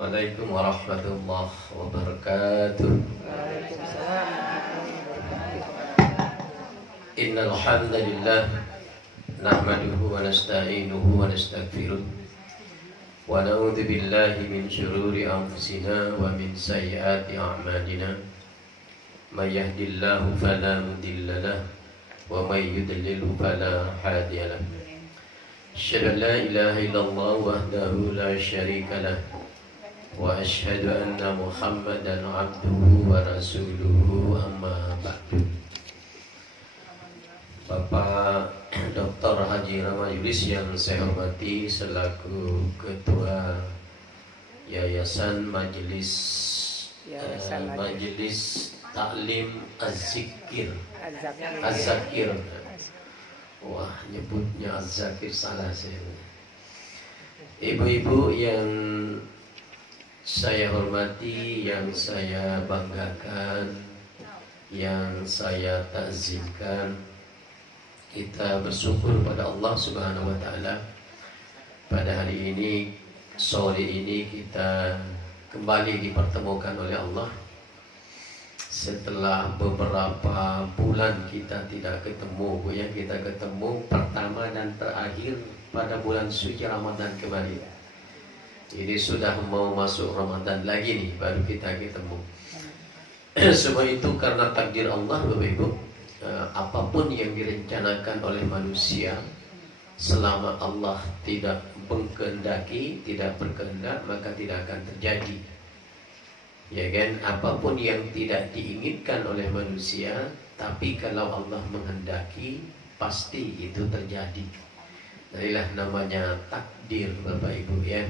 Assalamualaikum warahmatullahi wabarakatuh. Innal hamdalillah nahmaduhu wa nasta'inuhu wa nastaghfiruh wa na'udzu billahi min shururi anfusina wa min sayyiati a'malina. May yahdihillahu fala mudilla lahu wa may yudlilhu fala hadiya lahu. Asyhadu an la ilaha illallah wahdahu la syarika lahu wa asyhadu anna Muhammadan abduhu wa rasuluhu amma ba'du. Bapak Dr. Haji Rama Yulis yang saya hormati selaku Ketua Yayasan Majelis Taklim Az-Zikir. Wah, nyebutnya Az-Zakir salah saya. Ibu-ibu yang saya hormati, yang saya banggakan, yang saya takzimkan, kita bersyukur pada Allah Subhanahu wa taala. Pada hari ini, sore ini kita kembali dipertemukan oleh Allah. Setelah beberapa bulan kita tidak ketemu, kita ketemu pertama dan terakhir pada bulan suci Ramadan kemarin. Ini sudah mau masuk Ramadan lagi nih, baru kita ketemu. Semua itu karena takdir Allah, Bapak Ibu. Apapun yang direncanakan oleh manusia, selama Allah tidak mengkehendaki, tidak berkehendak, maka tidak akan terjadi. Ya kan? Apapun yang tidak diinginkan oleh manusia, tapi kalau Allah menghendaki, pasti itu terjadi. Inilah namanya takdir, Bapak Ibu ya.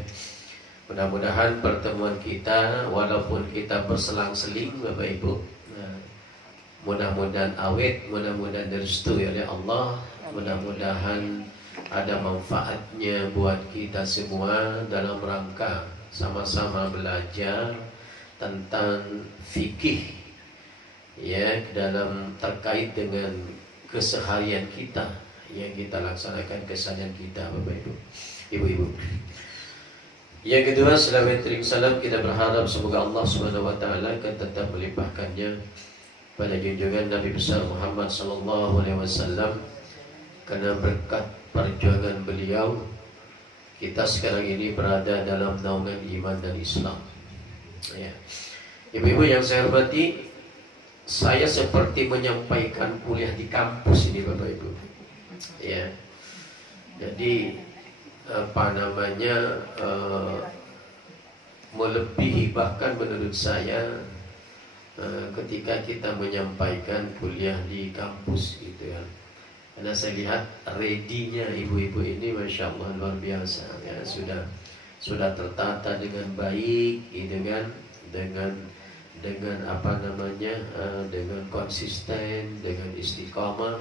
Mudah-mudahan pertemuan kita, walaupun kita berselang-seling Bapak Ibu, mudah-mudahan awet, mudah-mudahan direstui oleh Allah, mudah-mudahan ada manfaatnya buat kita semua dalam rangka sama-sama belajar tentang fikih ya, dalam terkait dengan keseharian kita yang kita laksanakan, keseharian kita Bapak Ibu, Ibu-ibu. Yang kedua, selawat salam kita berharap semoga Allah Subhanahu wa taala akan tetap melimpahkannya pada junjungan Nabi besar Muhammad sallallahu alaihi wasallam, karena berkat perjuangan beliau kita sekarang ini berada dalam naungan iman dan Islam. Ya. Ibu-ibu yang saya hormati, saya seperti menyampaikan kuliah di kampus ini Bapak Ibu. Ya. Jadi melebihi bahkan menurut saya ketika kita menyampaikan kuliah di kampus gitu ya. Karena saya lihat ready-nya ibu-ibu ini Masya Allah luar biasa ya, sudah tertata dengan baik gitu kan, dengan apa namanya, dengan konsisten, dengan istiqamah.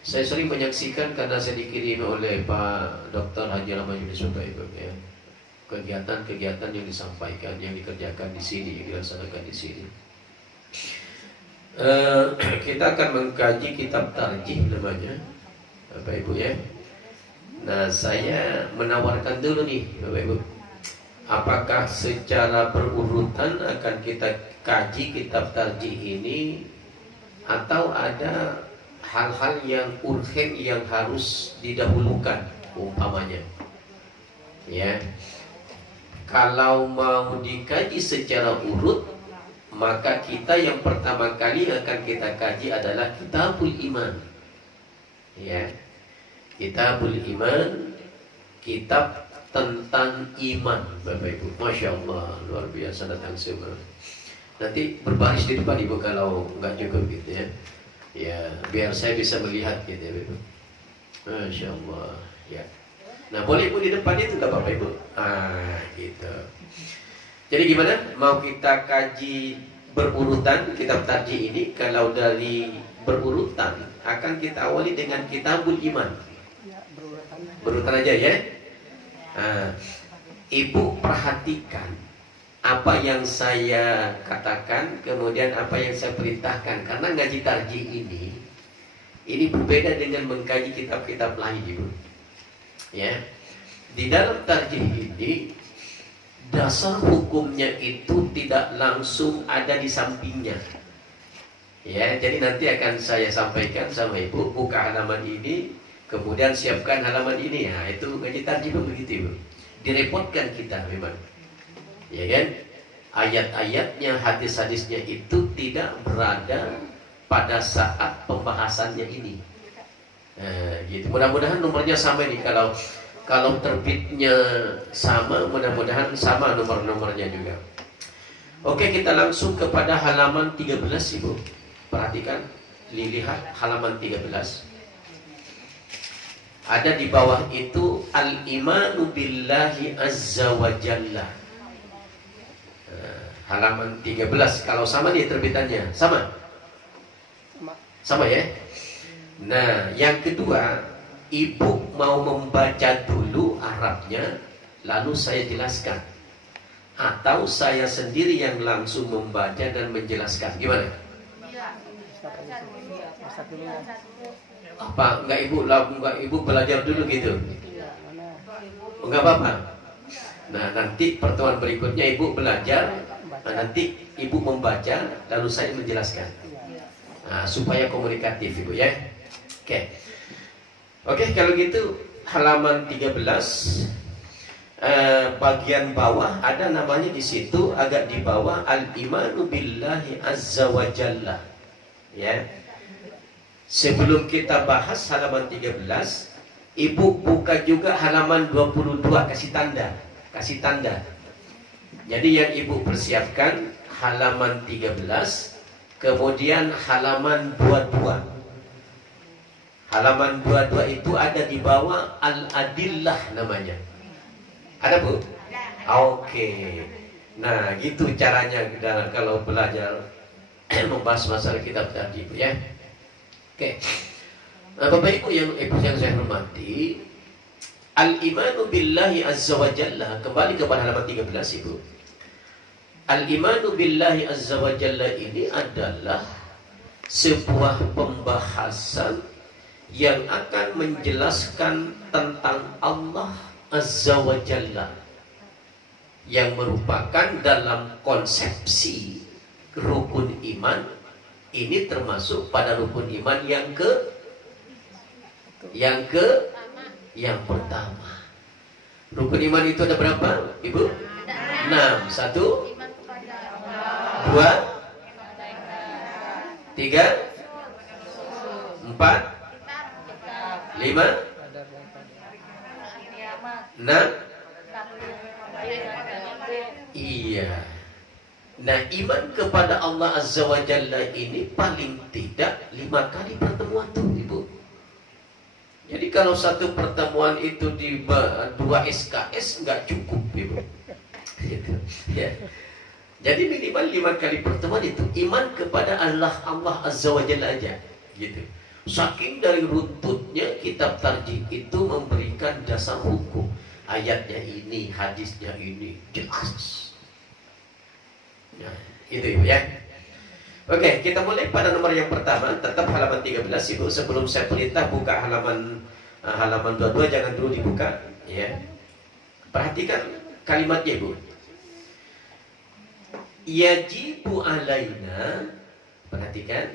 Saya sering menyaksikan karena saya dikirimi oleh Pak Dr. Haji Rama Yulis Bapak Ibu ya, kegiatan-kegiatan yang disampaikan, yang dikerjakan di sini, yang dilaksanakan di sini. Kita akan mengkaji kitab tarjih namanya Bapak Ibu ya. Nah, saya menawarkan dulu nih Bapak Ibu, apakah secara berurutan akan kita kaji kitab tarjih ini, atau ada hal-hal yang urgen yang harus didahulukan umpamanya ya. Kalau mau dikaji secara urut, maka kita yang pertama kali akan kita kaji adalah Kitabul Iman ya. Kitabul Iman, kitab tentang iman Bapak Ibu. Masya Allah luar biasa datang semua. Nanti berbaris di depan Ibu kalau nggak cukup gitu ya. Ya, biar saya bisa melihat gitu ya Ibu. Masya Allah ya. Nah, boleh Ibu di depan itu nggak Bapak Ibu? Gitu. Jadi gimana? Mau kita kaji berurutan kitab tarjih ini? Kalau dari berurutan akan kita awali dengan Kitabul Iman. Berurutan aja ya. Ibu perhatikan apa yang saya katakan, kemudian apa yang saya perintahkan. Karena ngaji tarjih ini berbeda dengan mengkaji kitab-kitab lain Ibu. Ya. Di dalam tarjih ini dasar hukumnya itu tidak langsung ada di sampingnya. Ya, jadi nanti akan saya sampaikan sama ibu, buka halaman ini, kemudian siapkan halaman ini. Ya, itu ngaji tarjih begitu ibu. Direpotkan kita memang. Ya kan? Ayat-ayatnya, hadis-hadisnya itu tidak berada pada saat pembahasannya ini. Gitu. Mudah-mudahan nomornya sama nih. Kalau terbitnya sama, mudah-mudahan sama nomor-nomornya juga. Oke, kita langsung kepada halaman 13 ibu. Perhatikan, lihat halaman 13. Ada di bawah itu al-imanu billahi azza wa jalla. Halaman 13. Kalau sama nih terbitannya, sama? Sama ya? Nah, yang kedua, ibu mau membaca dulu Arabnya, lalu saya jelaskan. Atau saya sendiri yang langsung membaca dan menjelaskan. Gimana? Apa? Enggak ibu belajar dulu gitu? Enggak apa-apa. Nah, nanti pertemuan berikutnya ibu belajar, nanti ibu membaca, lalu saya menjelaskan. Nah, supaya komunikatif ibu ya. Oke, kalau gitu halaman 13 bagian bawah ada namanya di situ, agak di bawah al-imanu billahi azza wa jalla. Ya. Sebelum kita bahas halaman 13, ibu buka juga halaman 22, kasih tanda. Jadi yang ibu persiapkan halaman 13, kemudian halaman 22. Halaman 22 itu ada di bawah al-adillah namanya. Ada bu? Oke. Nah, gitu caranya kalau belajar membahas masalah kitab tadi ya. Oke. Nah, Bapak Ibu yang saya hormati, al-imanu billahi azza wa jalla, kembali kepada halaman 13 Ibu. Al-imanu billahi azza wa jalla ini adalah sebuah pembahasan yang akan menjelaskan tentang Allah azza wa jalla, yang merupakan dalam konsepsi rukun iman. Ini termasuk pada rukun iman yang pertama. Rukun iman itu ada berapa, Ibu? 6. 1, 2, 3, 4, 5, 6. Iya. Nah, iman kepada Allah Azza wa Jalla ini paling tidak 5 kali pertemuan tuh, Ibu. Jadi kalau satu pertemuan itu di 2 SKS nggak cukup, Ibu. Gitu. Ya. Jadi minimal 5 kali pertemuan itu iman kepada Allah Azza wa Jalla aja. Gitu. Saking dari runtutnya kitab tarjih itu memberikan dasar hukum. Ayatnya ini, hadisnya ini, jelas. Nah, itu ya. Oke, kita mulai pada nomor yang pertama, tetap halaman 13 Ibu. Sebelum saya perintah buka halaman 22, jangan dulu dibuka ya. Perhatikan kalimatnya Ibu. Yajibu alaina, perhatikan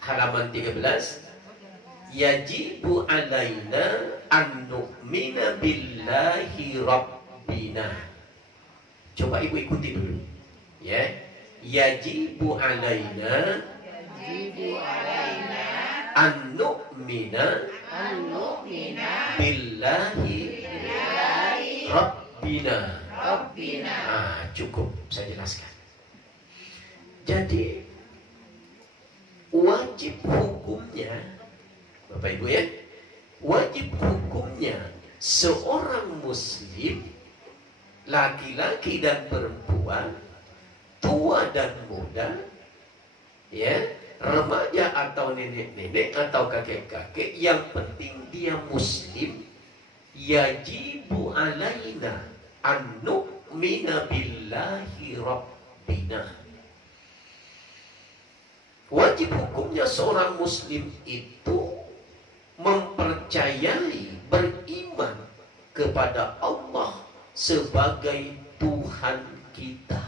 halaman 13. Yajibu alaina an nu'mina billahi rabbina. Coba Ibu ikuti dulu. Ya, yajibu alaina an nu'mina billahi rabbina. Cukup saya jelaskan. Jadi wajib hukumnya, Bapak Ibu ya, wajib hukumnya seorang muslim, laki-laki dan perempuan, tua dan muda, ya, remaja atau nenek-nenek atau kakek-kakek, yang penting dia muslim, yajibu alaina an nu'mina billahi rabbina. Wajib hukumnya seorang muslim itu mempercayai, beriman kepada Allah sebagai Tuhan kita.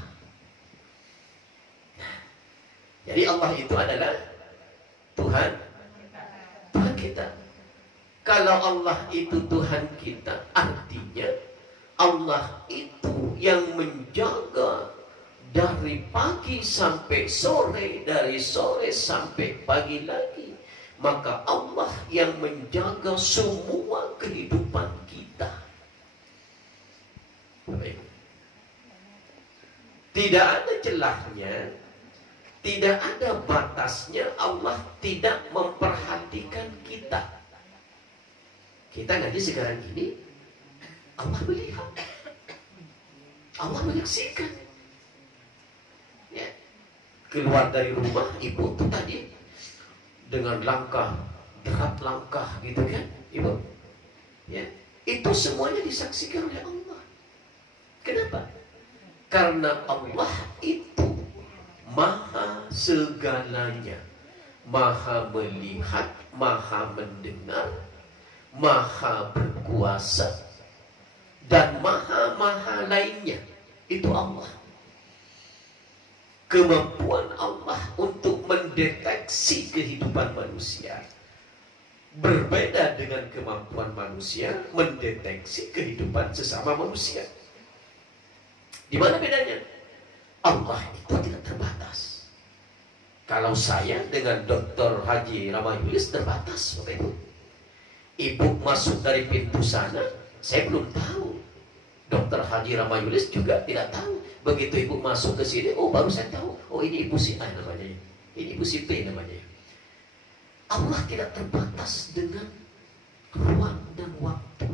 Jadi Allah itu adalah Tuhan kita. Kalau Allah itu Tuhan kita, artinya Allah itu yang menjaga dari pagi sampai sore, dari sore sampai pagi lagi. Maka Allah yang menjaga semua kehidupan kita. Baik. Tidak ada celahnya, tidak ada batasnya. Allah tidak memperhatikan kita. Kita ngaji sekarang ini, Allah melihat, Allah menyaksikan. Ya. Keluar dari rumah ibu itu tadi dengan langkah, derap langkah gitu kan, ibu. Ya. Itu semuanya disaksikan oleh Allah. Kenapa? Karena Allah itu maha segalanya, maha melihat, maha mendengar, maha berkuasa, dan maha lainnya. Itu Allah. Kemampuan Allah untuk mendeteksi kehidupan manusia berbeda dengan kemampuan manusia mendeteksi kehidupan sesama manusia. Di mana bedanya? Allah itu tidak terbatas. Kalau saya dengan Dr. Haji Ramayulis terbatas, Bapak Ibu. Ibu masuk dari pintu sana, saya belum tahu. Dr. Haji Ramayulis juga tidak tahu. Begitu ibu masuk ke sini, oh baru saya tahu. Oh ini ibu si A namanya. Ini ibu si B namanya. Allah tidak terbatas dengan ruang dan waktu.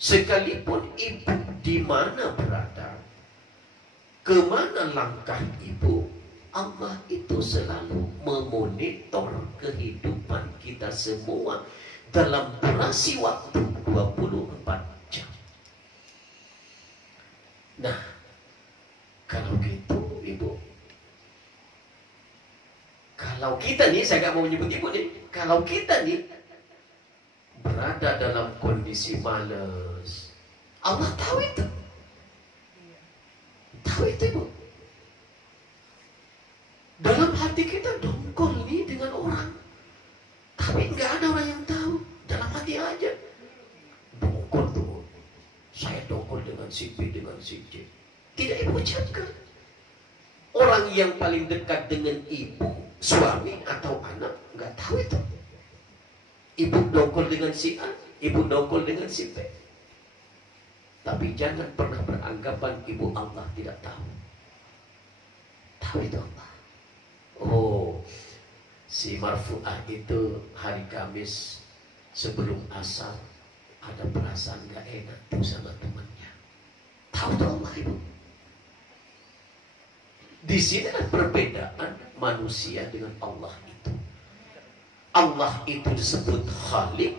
Sekalipun ibu di mana berada, kemana langkah ibu, Allah itu selalu memonitor kehidupan kita semua dalam durasi waktu 24 jam. Nah, kalau gitu ibu, kalau kita nih, saya gak mau menyebut ibu nih, kalau kita nih berada dalam kondisi malas, Allah tahu itu. Tahu itu ibu. Dalam hati kita dongkol nih dengan orang, tapi nggak ada orang yang tahu. Dalam hati aja dongkol tuh. Saya dongkol dengan si B, dengan si C. Tidak ibu ucapkan. Orang yang paling dekat dengan ibu, suami atau anak, nggak tahu itu. Ibu dongkol dengan si A, ibu dongkol dengan si B. Tapi jangan pernah beranggapan ibu Allah tidak tahu. Tahu itu Allah. Oh, si Marfu'ah itu hari Kamis sebelum asar ada perasaan gak enak tuh sama temannya. Tahu tuh Allah ibu. Di sini ada perbedaan manusia dengan Allah itu. Allah itu disebut Khalik,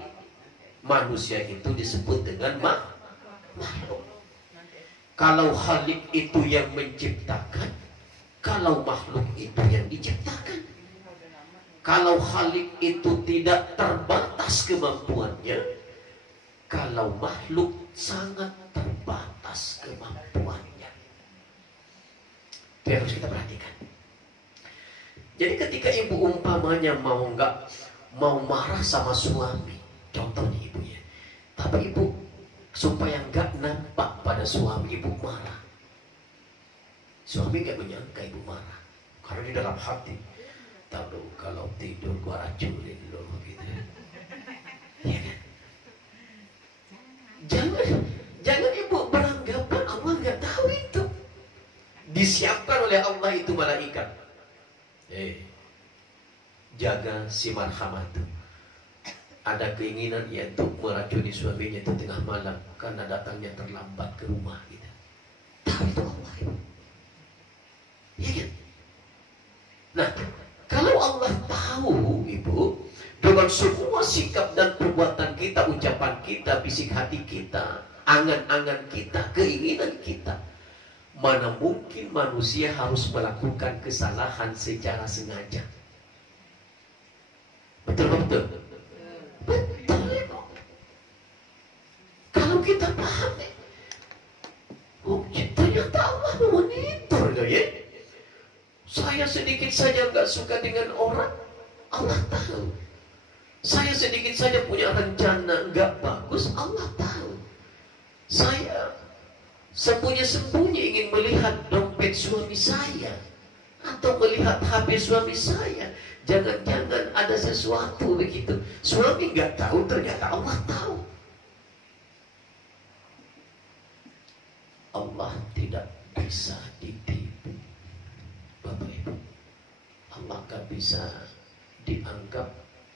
manusia itu disebut dengan makhluk. Kalau Khalik itu yang menciptakan, kalau makhluk itu yang diciptakan. Kalau Khalik itu tidak terbatas kemampuannya, kalau makhluk sangat terbatas kemampuannya. Itu yang harus kita perhatikan. Jadi ketika ibu umpamanya mau marah sama suami, contohnya ibu ya, tapi ibu supaya nggak nampak pada suami ibu marah, suami nggak menyangka ibu marah, karena di dalam hati, tahu kalau tidur gua racunin loh gitu, ya kan? Jangan ibu beranggapan Allah nggak tahu itu. Disiapkan oleh Allah itu malaikat. Jaga si marhamah itu. Ada keinginan yaitu meracuni suaminya itu tengah malam karena datangnya terlambat ke rumah gitu. Tahu itu Allah ibu. Ya kan? Nah, kalau Allah tahu ibu dengan semua sikap dan perbuatan kita, ucapan kita, bisik hati kita, angan-angan kita, keinginan kita, mana mungkin manusia harus melakukan kesalahan secara sengaja? Betul. Betul ya kok. Kalau kita paham Saya sedikit saja nggak suka dengan orang, Allah tahu. Saya sedikit saja punya rencana nggak bagus, Allah tahu. Saya sembunyi-sembunyi ingin melihat dompet suami saya atau melihat HP suami saya. Jangan-jangan ada sesuatu begitu. Suami nggak tahu, ternyata Allah tahu. Allah tidak bisa ditipu, Bapak Ibu. Allah nggak bisa dianggap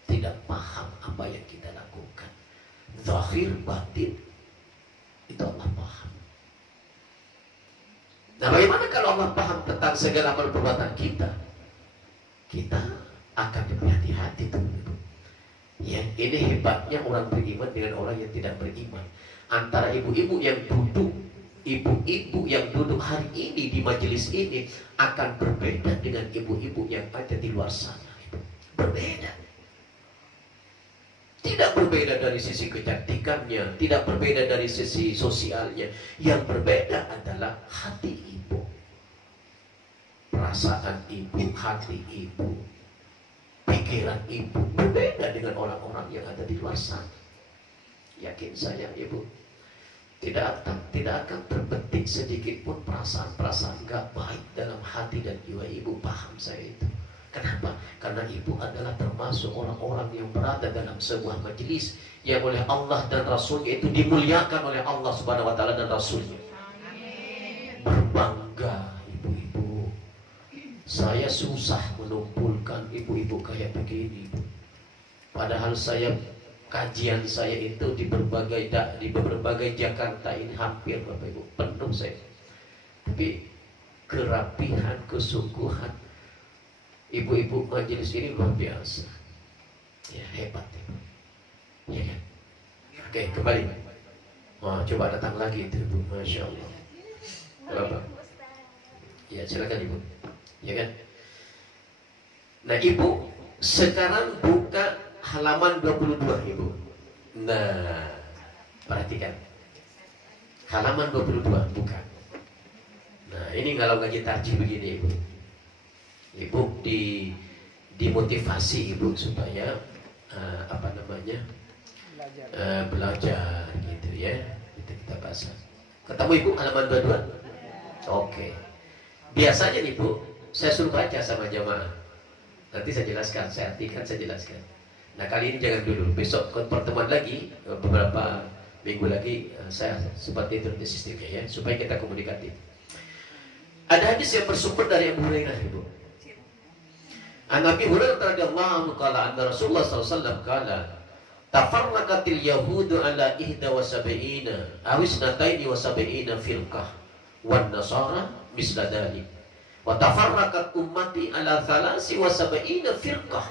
tidak paham apa yang kita lakukan. Zahir batin itu Allah paham. Nah, bagaimana kalau Allah paham tentang segala amal perbuatan kita? Kita akan berhati-hati tuh. Ya, ini hebatnya orang beriman dengan orang yang tidak beriman. Antara ibu-ibu yang duduk, hari ini di majelis ini akan berbeda dengan ibu-ibu yang ada di luar sana. Berbeda. Tidak berbeda dari sisi kecantikannya, tidak berbeda dari sisi sosialnya. Yang berbeda adalah hati ibu, perasaan ibu, hati ibu, pikiran ibu. Berbeda dengan orang-orang yang ada di luar sana. Yakin saya ibu, tidak akan terbetik sedikit pun perasaan-perasaan gak baik dalam hati dan jiwa ibu. Paham saya itu. Kenapa? Karena ibu adalah termasuk orang-orang yang berada dalam sebuah majelis yang oleh Allah dan Rasulnya itu dimuliakan oleh Allah Subhanahu Wa Taala dan Rasulnya. Berbangga ibu-ibu. Saya susah menumpulkan ibu-ibu kayak begini. Padahal kajian saya itu di berbagai Jakarta ini hampir Bapak Ibu penuh saya. Tapi kerapihan, kesungguhan ibu-ibu majelis ini luar biasa. Ya, hebat ibu. Ya kan? Oke, kembali. Coba datang lagi itu ibu. Masya Allah. Bapak. Ya, silakan ibu. Ya kan? Nah, ibu sekarang buka halaman 22 ibu. Nah, perhatikan. Halaman 22 buka. Nah, ini kalau ngaji tarjih begini ibu. Ibu dimotivasi ibu supaya belajar gitu ya. Itu kita bahas. Ketemu ibu halaman 22? Oke. Biasanya ibu saya suruh baca sama jamaah. Nanti saya jelaskan, saya artikan, saya jelaskan. Nah, kali ini jangan dulu. Besok pertemuan lagi, beberapa minggu lagi saya seperti itu sistemnya ya, supaya kita komunikatif. Ada hadis yang bersumber dari Abu Hurairah ibu. An Abi Hurairah radhiyallahu anhu qala anna Rasulullah sallallahu alaihi wasallam qala tafarraqatil yahudu ala 71 aw 72 firqah wan nasara misla dzalik wa tafarraqat ummati ala 73 firqah.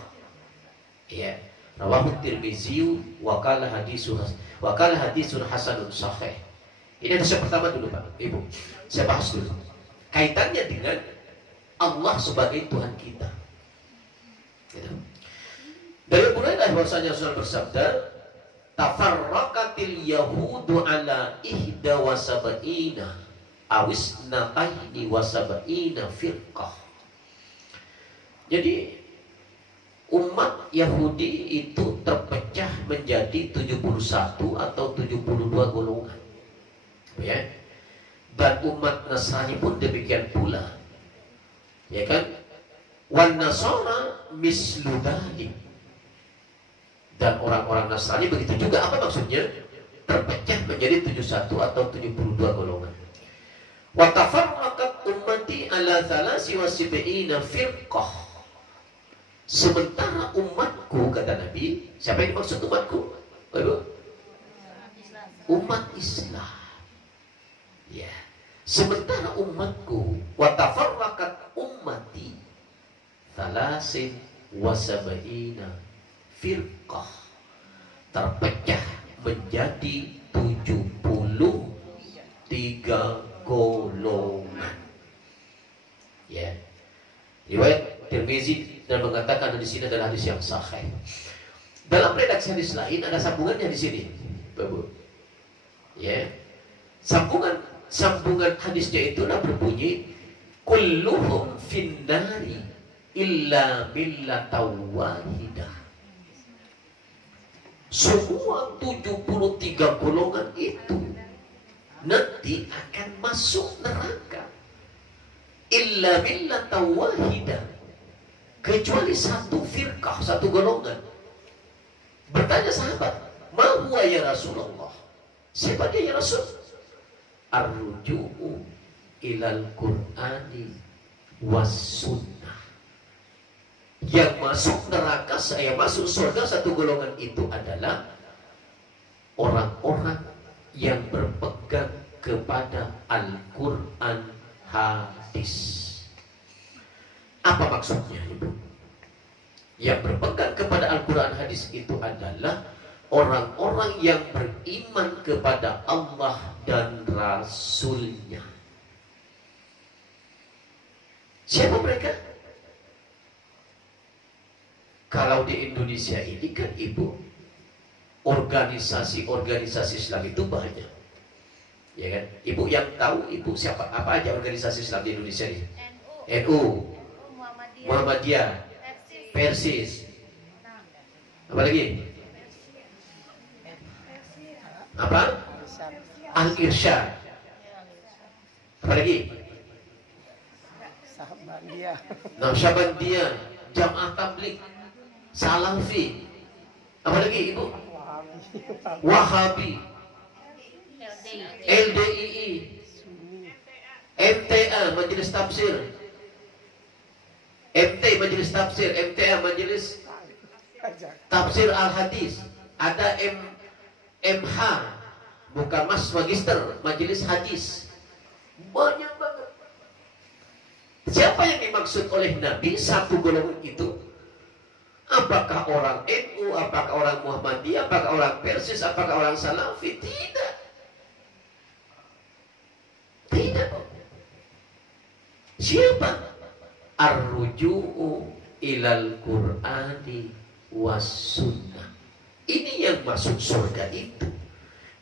Ya, rawahu Tirmizi wa qala hadisun hasanun sahih. Ini hadis pertama dulu Pak, Ibu. Saya bahas dulu. Kaitannya dengan Allah sebagai Tuhan kita. Gitu. Dari Hurairah bahwasanya Rasul bersabda, tafarraqatil yahudu ala 71 awis nataini wasabina firqah. Jadi umat Yahudi itu terpecah menjadi 71 atau 72 golongan. Ya. Dan umat Nasrani pun demikian pula. Ya kan? Wan nasara mislu dzalik. Dan orang-orang Nasrani begitu juga. Apa maksudnya? Terpecah menjadi 71 atau 72 golongan. Wa tafarraqat ummati ala 73 firqah. Sementara umatku, kata Nabi, siapa yang dimaksud umatku? Umat Islam. Ya. Sementara umatku, wa tafarraqat ummati 73 firqah, terpecah menjadi 73 golongan. Ya. Riwayat Tirmizi dan mengatakan di sini adalah hadis yang sahih. Dalam redaksi hadis lain ada sambungannya di sini, Bapak. Ya. Sambungan hadisnya itulah berbunyi kulluhum finnari illa millata wahidah. Semua 73 golongan itu nanti akan masuk neraka illa millata wahidah, kecuali satu firqah, satu golongan. Bertanya sahabat, ma huwa ya Rasulullah? Siapa dia ya Rasul? Ar-ruju'u ilal Qur'ani was sunnah. Yang masuk neraka, saya masuk surga, satu golongan itu adalah orang-orang yang berpegang kepada Al-Quran hadis. Apa maksudnya Ibu? Yang berpegang kepada Al-Quran hadis itu adalah orang-orang yang beriman kepada Allah dan Rasulnya. Siapa mereka? Kalau di Indonesia ini kan Ibu, organisasi-organisasi Islam itu banyak, ya kan? Ibu yang tahu, Ibu siapa? Apa aja organisasi Islam di Indonesia ini? NU, Muhammadiyah, Persis, apa lagi? Apa? Al-Irsyad, apa lagi? Naqsyabandiyah, Jamaah Tabligh, Salafi, apa lagi Ibu? Wahabi, LDII, MTA, Majelis Tafsir, MT, Majelis Tafsir, MTA, Majelis Tafsir Al-Hadis, ada MH, bukan Mas Magister, Majelis Hadis. Banyak banget. Siapa yang dimaksud oleh Nabi satu golongan itu? Apakah orang NU, apakah orang Muhammadiyah, apakah orang Persis, apakah orang Salafi? Tidak. Tidak. Siapa? Ar-ruju'u ilal Qur'ani was sunnah. Ini yang masuk surga itu.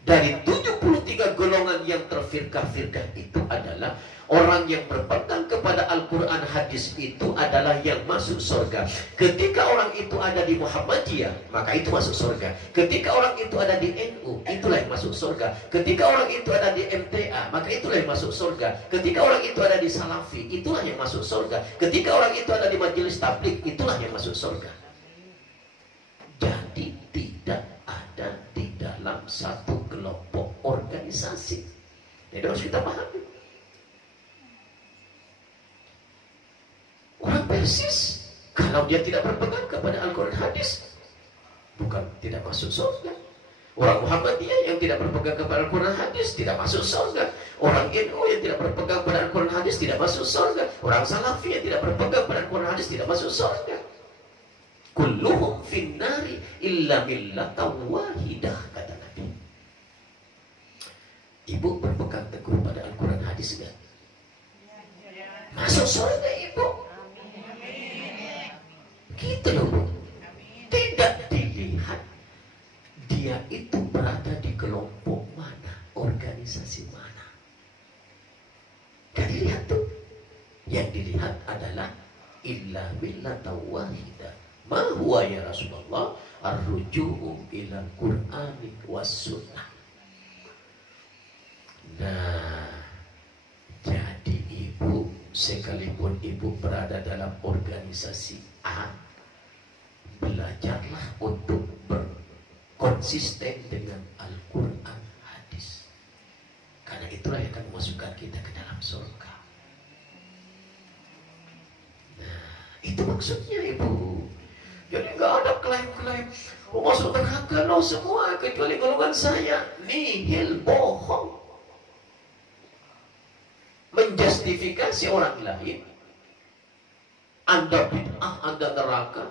Dari 73 golongan yang terfirqah-firqah itu adalah orang yang berpegang kepada Al-Quran hadis itu adalah yang masuk surga. Ketika orang itu ada di Muhammadiyah, maka itu masuk surga. Ketika orang itu ada di NU, itulah yang masuk surga. Ketika orang itu ada di MTA, maka itulah yang masuk surga. Ketika orang itu ada di Salafi, itulah yang masuk surga. Ketika orang itu ada di Majelis Tabligh, itulah yang masuk surga. Jadi tidak ada di dalam satu kelompok organisasi. Jadi harus kita pahami. Orang Persis, kalau dia tidak berpegang kepada Al-Quran hadis, bukan tidak masuk surga. Orang Muhammadiyah yang tidak berpegang kepada Al-Quran hadis tidak masuk surga. Orang NU yang tidak berpegang kepada Al-Quran hadis tidak masuk surga. Orang Salafi yang tidak berpegang kepada Al-Quran hadis tidak masuk surga. Kulluhum finnari illa millata wahidah, kata Nabi. Ibu berpegang teguh pada Al-Quran hadis enggak? Masuk surga Ibu. Gitu loh Bu. Tidak dilihat dia itu berada di kelompok mana, organisasi mana. Gak dilihat tuh. Yang dilihat adalah illa millata wahidah. Ma huwa ya Rasulullah? Ar-ruju'u ilal Qur'ani was sunnah. Nah, jadi Ibu, sekalipun Ibu berada dalam organisasi A, belajarlah untuk berkonsisten dengan Al-Quran hadis. Karena itulah yang akan memasukkan kita ke dalam surga. Nah, itu maksudnya Ibu. Jadi nggak ada klaim-klaim masuk neraka loh semua kecuali golongan saya. Nihil, bohong. Menjustifikasi orang lain. Anda bid'ah, Anda neraka.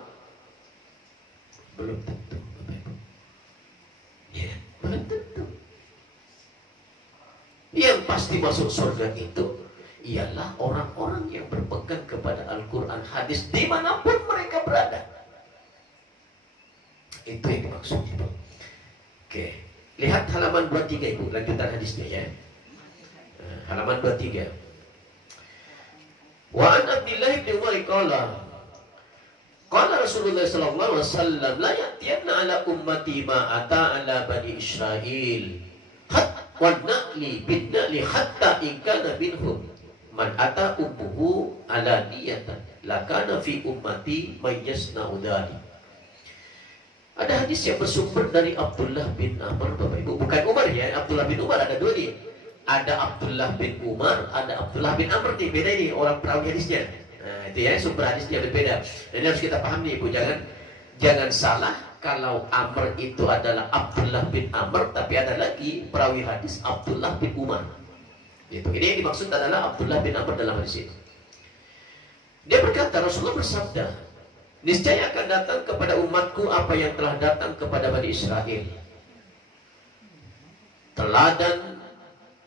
Belum tentu, Bapak Ibu. Ya, belum tentu. Yang pasti masuk surga itu ialah orang-orang yang berpegang kepada Al-Quran hadis dimanapun mereka berada. Itu yang dimaksud Ibu. Oke, lihat halaman 23 Ibu, lanjutan hadisnya ya. Halaman 23. Wa an Abdullah bin Umar qala Rasulullah sallallahu alaihi wasallam la ya'tiyanna ala ummati ma ata ala bani Israil wa naqli bin naqli hatta in kana minhum man ata ummuhu ala niyatan lakana fi ummati may yasna'u dzalik. Ada hadis yang bersumber dari Abdullah bin Amr, Bapak Ibu, bukan Umar ya. Abdullah bin Umar ada dua nih. Ada Abdullah bin Umar, ada Abdullah bin Amr nih, beda ini orang perawi hadisnya. Nah, itu ya sumber hadisnya berbeda. Dan ini harus kita paham nih Ibu, jangan salah kalau Amr itu adalah Abdullah bin Amr, tapi ada lagi perawi hadis Abdullah bin Umar. Gitu. Ini yang dimaksud adalah Abdullah bin Amr dalam hadis ini. Dia berkata, Rasulullah bersabda, niscaya akan datang kepada umatku apa yang telah datang kepada Bani Israel. Teladan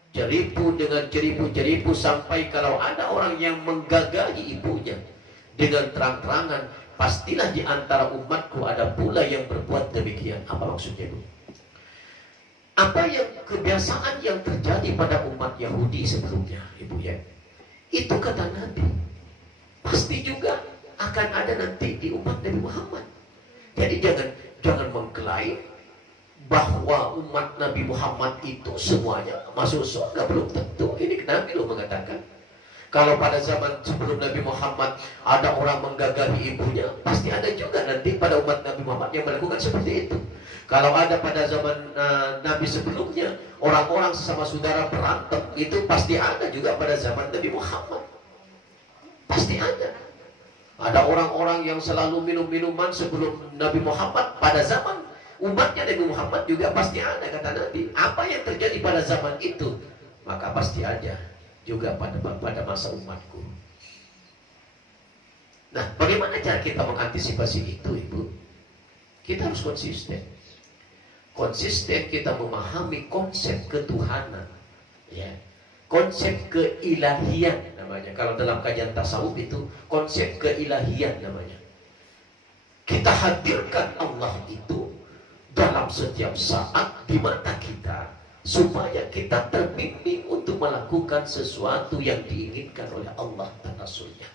jeripu dengan jeripu-jeripu, sampai kalau ada orang yang menggagahi ibunya dengan terang-terangan, pastilah di antara umatku ada pula yang berbuat demikian. Apa maksudnya itu? Apa yang kebiasaan yang terjadi pada umat Yahudi sebelumnya, Ibu ya? Itu kata Nabi, pasti juga akan ada nanti di umat Nabi Muhammad. Jadi jangan mengklaim bahwa umat Nabi Muhammad itu semuanya masuk surga, belum tentu. Ini Nabi loh mengatakan. Kalau pada zaman sebelum Nabi Muhammad ada orang menggagahi ibunya, pasti ada juga nanti pada umat Nabi Muhammad yang melakukan seperti itu. Kalau ada pada zaman Nabi sebelumnya orang-orang sesama saudara berantem, itu pasti ada juga pada zaman Nabi Muhammad. Pasti ada. Ada orang-orang yang selalu minum-minuman sebelum Nabi Muhammad. Pada zaman umatnya Nabi Muhammad juga pasti ada, kata Nabi. Apa yang terjadi pada zaman itu, maka pasti ada juga pada masa umatku. Nah, bagaimana cara kita mengantisipasi itu, Ibu? Kita harus konsisten. Konsisten kita memahami konsep ketuhanan, ya. Konsep keilahian namanya. Kalau dalam kajian tasawuf itu konsep keilahian namanya. Kita hadirkan Allah itu dalam setiap saat di mata kita, supaya kita terbimbing untuk melakukan sesuatu yang diinginkan oleh Allah dan Rasulnya.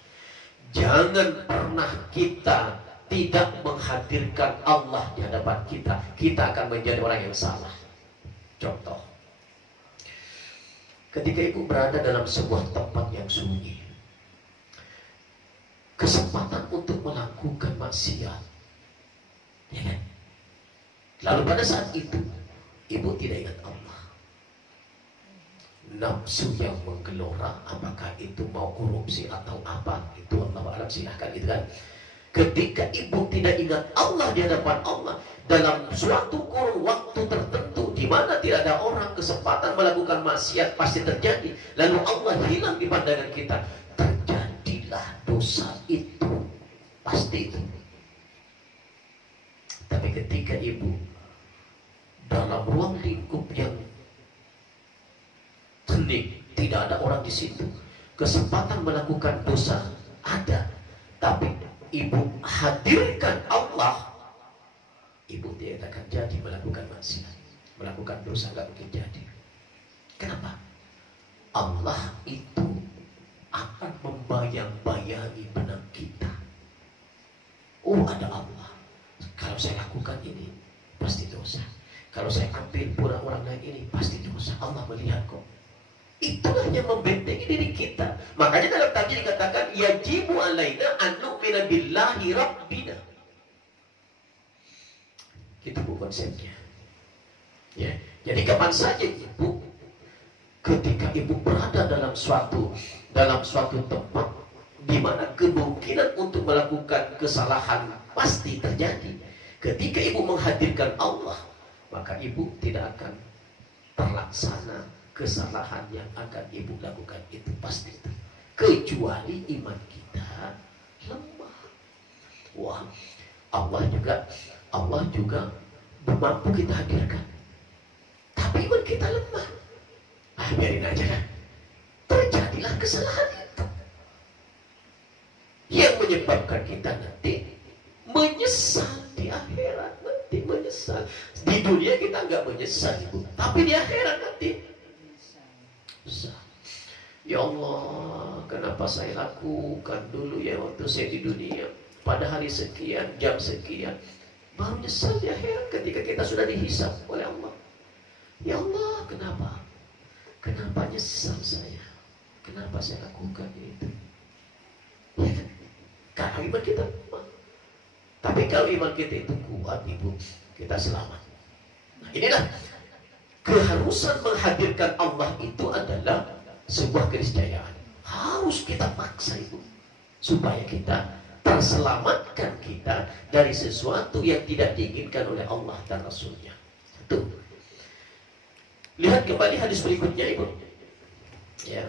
Jangan pernah kita tidak menghadirkan Allah di hadapan kita. Kita akan menjadi orang yang salah. Contoh, ketika Ibu berada dalam sebuah tempat yang sunyi, kesempatan untuk melakukan maksiat, ya kan? Lalu pada saat itu Ibu tidak ingat Allah, nafsu yang menggelora, apakah itu mau korupsi atau apa, itu Allah alam, silahkan gitu kan. Ketika Ibu tidak ingat Allah di hadapan Allah dalam suatu kurun waktu tertentu di mana tidak ada orang, kesempatan melakukan maksiat pasti terjadi. Lalu Allah hilang di pandangan kita, terjadilah dosa itu, pasti itu. Tapi ketika Ibu dalam ruang lingkup yang hening, tidak ada orang di situ, kesempatan melakukan dosa ada, tapi Ibu hadirkan Allah, Ibu tidak akan jadi melakukan maksiat, melakukan dosa, nggak mungkin jadi. Kenapa? Allah itu akan membayang-bayangi benak kita. Oh, ada Allah. Kalau saya lakukan ini pasti dosa. Kalau saya ambil pura orang lain ini pasti dosa. Allah melihat kok. Itulah yang membentengi diri kita. Makanya dalam tafsir dikatakan yajibu alaina an nu'mina billahi rabbina. Itu Bu konsepnya. Ya. Jadi kapan saja Ibu, ketika Ibu berada dalam suatu tempat di mana kemungkinan untuk melakukan kesalahan pasti terjadi, ketika Ibu menghadirkan Allah, maka Ibu tidak akan terlaksana kesalahan yang akan Ibu lakukan itu pasti. Kecuali iman kita lemah. Wah, Allah juga mampu kita hadirkan, tapi iman kita lemah. Biarin aja kan. Terjadilah kesalahan itu yang menyebabkan kita nanti menyesal di akhirat. Nanti menyesal. Di dunia kita nggak menyesal, Ibu, tapi di akhirat nanti. Ya Allah, kenapa saya lakukan dulu ya waktu saya di dunia, pada hari sekian, jam sekian. Baru nyesal ya, heran ketika kita sudah dihisab oleh Allah. Ya Allah, kenapa? Kenapa nyesal saya? Kenapa saya lakukan itu? Ya kan? Karena iman kita lemah. Tapi kalau iman kita itu kuat, ibu, kita selamat. Nah, inilah keharusan menghadirkan Allah itu adalah sebuah keniscayaan. Harus kita paksa itu supaya kita terselamatkan kita dari sesuatu yang tidak diinginkan oleh Allah dan Rasulnya. Itu. Lihat kembali hadis berikutnya, ibu. Ya.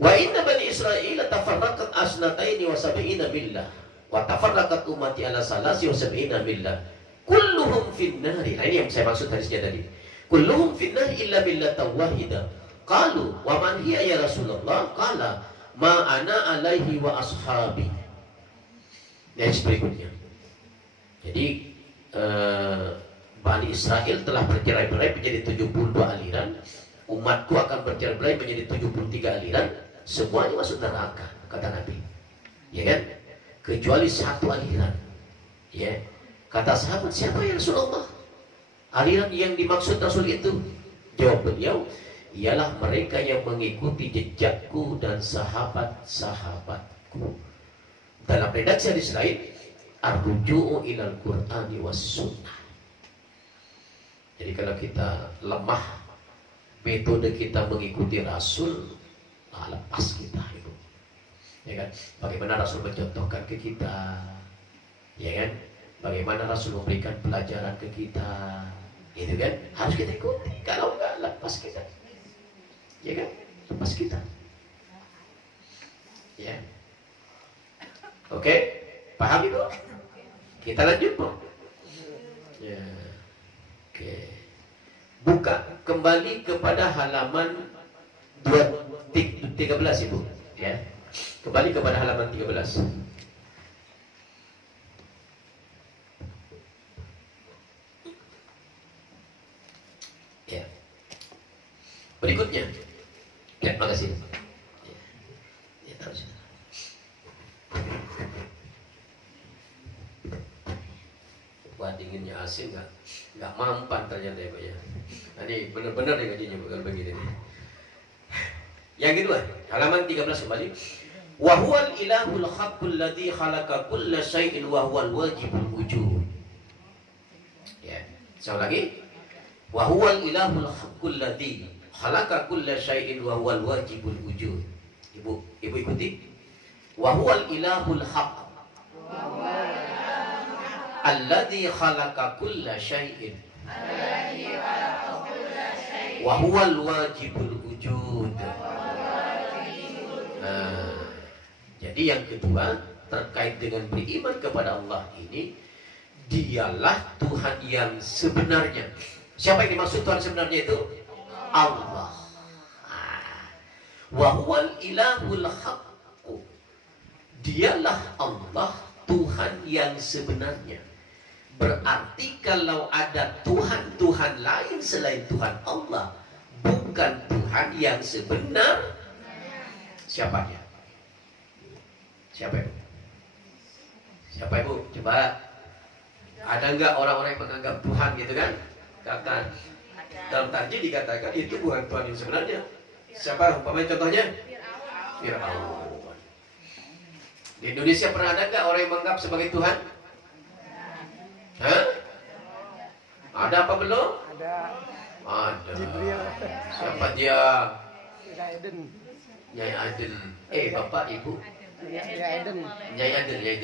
Wa inna bani Israil tafarraqat asnataini wa sab'ina millah wa tafarraqat ummati ala salasi wa sab'ina millah kulluhum finnari. Nah, ini yang saya maksud hadisnya tadi. Kulluhum finnari illa millatan wahida. Qalu wa man hiya ya Rasulullah? Qala ma ana alaihi wa ashabi. Hadis berikutnya. Jadi Bani Israel telah bercerai-berai menjadi 72 aliran. Umatku akan bercerai-berai menjadi 73 aliran. Semuanya masuk neraka, kata Nabi. Ya kan? Kecuali satu aliran. Ya. Kata sahabat, siapa ya Rasulullah? Aliran yang dimaksud Rasul itu? Jawab beliau, ialah mereka yang mengikuti jejakku dan sahabat-sahabatku. Dalam redaksi hadis lain, ar-ruju'u ilal Qur'ani was sunnah. Jadi kalau kita lemah, metode kita mengikuti Rasul, lepas kita itu. Ya kan? Bagaimana Rasul mencontohkan ke kita? Ya kan? Bagaimana Rasul memberikan pelajaran ke kita? Itu kan? Harus kita ikuti. Kalau enggak, lepas kita. Ya kan? Lepas kita. Ya. Oke? Paham itu? Kita lanjut, Pak. Ya. Oke. Buka kembali kepada halaman 13, Ibu. Ya. Kembali kepada halaman 13. Ya. Berikutnya. Ya, makasih. Ya. Ya, harus. Wah, dinginnya asin nggak mampan ternyata ya, Pak ya. Nah, ini benar-benar nih gajinya bukan begini nih. Yang kedua, halaman 13 kembali. Wa huwal ilahul haqqul ladzi khalaqa kulla syai'in wa huwal wajibul wujud. Ya, sekali lagi. Wa huwal ilahul haqqul ladzi khalaqa kulla syai'in wa huwal wajibul wujud. Ibu ikuti. Wa huwal ilahul haqq. Alladzi khalaqa kulla syai'in wa huwal wajibul wujud. Nah, jadi yang kedua terkait dengan beriman kepada Allah ini, dialah Tuhan yang sebenarnya. Siapa yang dimaksud Tuhan sebenarnya itu? Allah. Wa huwal ilahul haqq. Dialah Allah, Tuhan yang sebenarnya. Berarti kalau ada Tuhan-Tuhan lain selain Tuhan Allah, bukan Tuhan yang sebenar. Siapa dia? Siapa itu? Siapa ibu? Coba. Ada enggak orang-orang yang menganggap Tuhan gitu kan? Kata dalam Tarjih dikatakan itu bukan Tuhan yang sebenarnya. Siapa? Umpamanya contohnya? Firaun. Di Indonesia pernah ada enggak orang yang menganggap sebagai Tuhan? Hah? Ada apa belum? Ada. Jibril. Siapa dia? Nyai Aden. Bapak Ibu. Nyai Aden ya.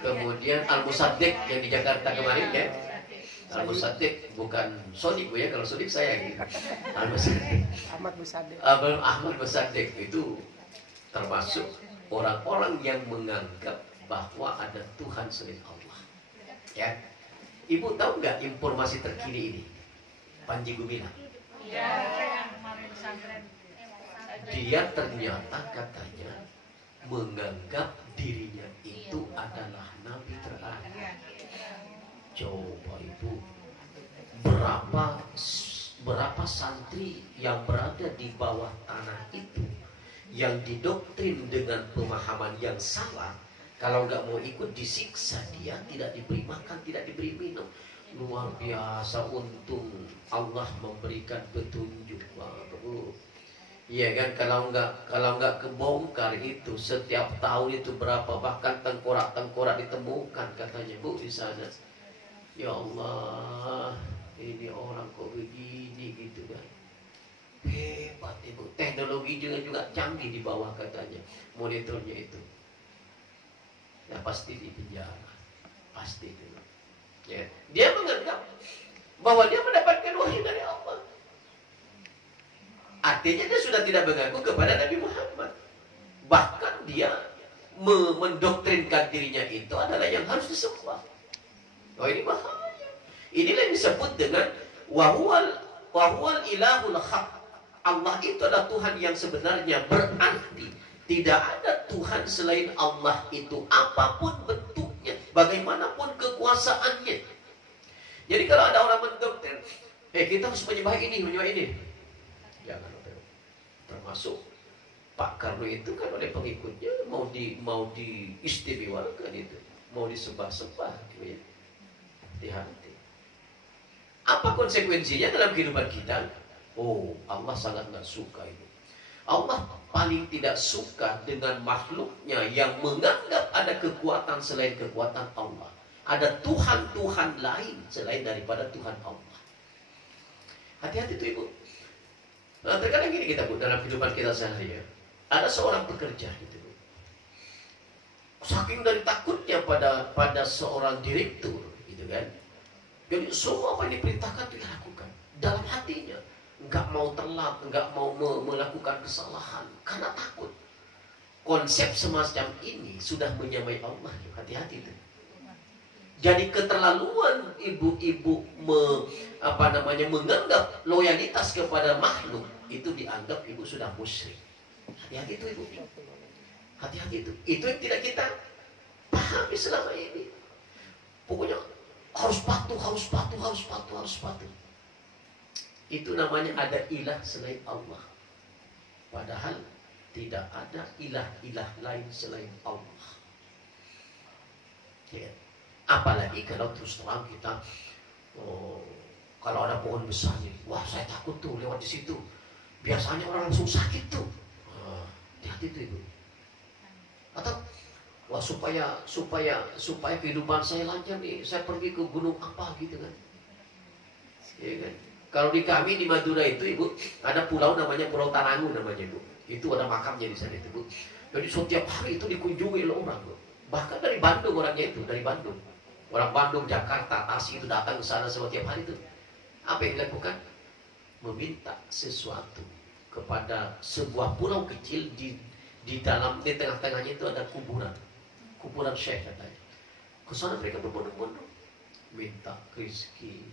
Kemudian Al-Musaddiq yang di Jakarta kemarin ya. Al-Musaddiq bukan Sodik Bu ya. Kalau Sodik saya gitu. Al-Musaddiq. Ahmad Musaddiq itu termasuk orang-orang yang menganggap bahwa ada Tuhan selain Allah. Ya, Ibu tahu nggak informasi terkini ini? Panji Gumilang. Iya, yang kemarin pesantren. Dia ternyata katanya menganggap dirinya itu adalah nabi terakhir. Coba Ibu, berapa berapa santri yang berada di bawah tanah itu, yang didoktrin dengan pemahaman yang salah, kalau nggak mau ikut disiksa dia, tidak diberi makan, tidak diberi minum. Luar biasa, untung Allah memberikan petunjuk. Iya kan, kalau nggak kebongkar itu setiap tahun itu berapa, bahkan tengkorak ditemukan katanya Bu di sana. Ya Allah, ini orang kok begini gitu kan. Hebat Ibu, teknologi juga canggih di bawah katanya, monitornya itu. Ya pasti di penjara, pasti itu. Ya, dia menganggap bahwa dia mendapatkan wahyu dari Allah. Artinya dia sudah tidak mengaku kepada Nabi Muhammad. Bahkan dia mendoktrinkan dirinya itu adalah yang harus disembah. Oh, ini bahaya. Inilah yang disebut dengan wahwal ilahul haq. Allah itu adalah Tuhan yang sebenarnya, berarti tidak ada Tuhan selain Allah itu, apapun bentuknya, bagaimanapun kekuasaannya. Jadi kalau ada orang mendoktrin, kita harus menyembah ini. Jangan. Termasuk Pak Karno itu kan oleh pengikutnya mau diistimewakan itu, mau disembah-sembah gitu ya. Hati-hati. Apa konsekuensinya dalam kehidupan kita? Oh, Allah sangat nggak suka itu. Allah paling tidak suka dengan makhluknya yang menganggap ada kekuatan selain kekuatan Allah. Ada Tuhan-Tuhan lain selain daripada Tuhan Allah. Hati-hati tuh Ibu. Nah, terkadang gini kita Bu, dalam kehidupan kita sehari ya. Ada seorang pekerja gitu Bu. Saking dari takutnya pada seorang direktur gitu kan. Jadi semua apa yang diperintahkan itu dilakukan dalam hatinya. Enggak mau telat, enggak mau melakukan kesalahan karena takut. Konsep semacam ini sudah menyamai Allah. Hati-hati itu. Jadi keterlaluan ibu-ibu menganggap loyalitas kepada makhluk itu dianggap ibu sudah musyrik. Hati-hati itu Ibu. Hati-hati itu. Itu yang tidak kita pahami selama ini. Pokoknya harus patuh. Itu namanya ada ilah selain Allah. Padahal tidak ada ilah-ilah lain selain Allah. Ya. Apalagi kalau terus terang kita, kalau ada pohon besar nih, wah saya takut tuh lewat di situ. Biasanya orang langsung sakit tuh. Hati-hati tuh Ibu. Atau wah supaya kehidupan saya lancar nih, saya pergi ke gunung apa gitu kan. Ya kan? Kalau di kami di Madura itu Ibu, ada pulau namanya Pulau Tarangu namanya Ibu. Itu ada makamnya di sana itu Bu. Jadi setiap hari itu dikunjungi oleh orang Bu. Bahkan dari Bandung orangnya itu, dari Bandung. Orang Bandung, Jakarta, Tasik itu datang ke sana setiap hari itu. Apa yang dilakukan? Meminta sesuatu kepada sebuah pulau kecil di tengah-tengahnya itu ada kuburan syekh katanya. Ke sana mereka berbondong-bondong, minta rezeki,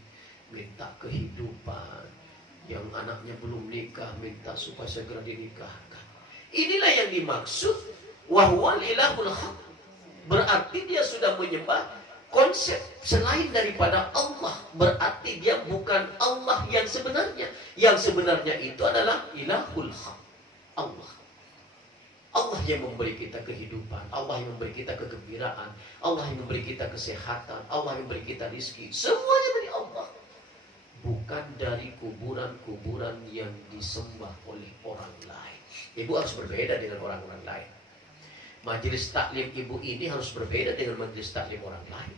minta kehidupan. Yang anaknya belum nikah, minta supaya segera dinikahkan. Inilah yang dimaksud wahwal ilahul haq. Berarti dia sudah menyembah konsep selain daripada Allah. Berarti dia bukan Allah yang sebenarnya. Yang sebenarnya itu adalah ilahul haq. Allah. Allah yang memberi kita kehidupan, Allah yang memberi kita kegembiraan, Allah yang memberi kita kesehatan, Allah yang memberi kita rizki. Semuanya dari Allah. Bukan dari kuburan-kuburan yang disembah oleh orang lain. Ibu harus berbeda dengan orang-orang lain. Majelis taklim ibu ini harus berbeda dengan majelis taklim orang lain.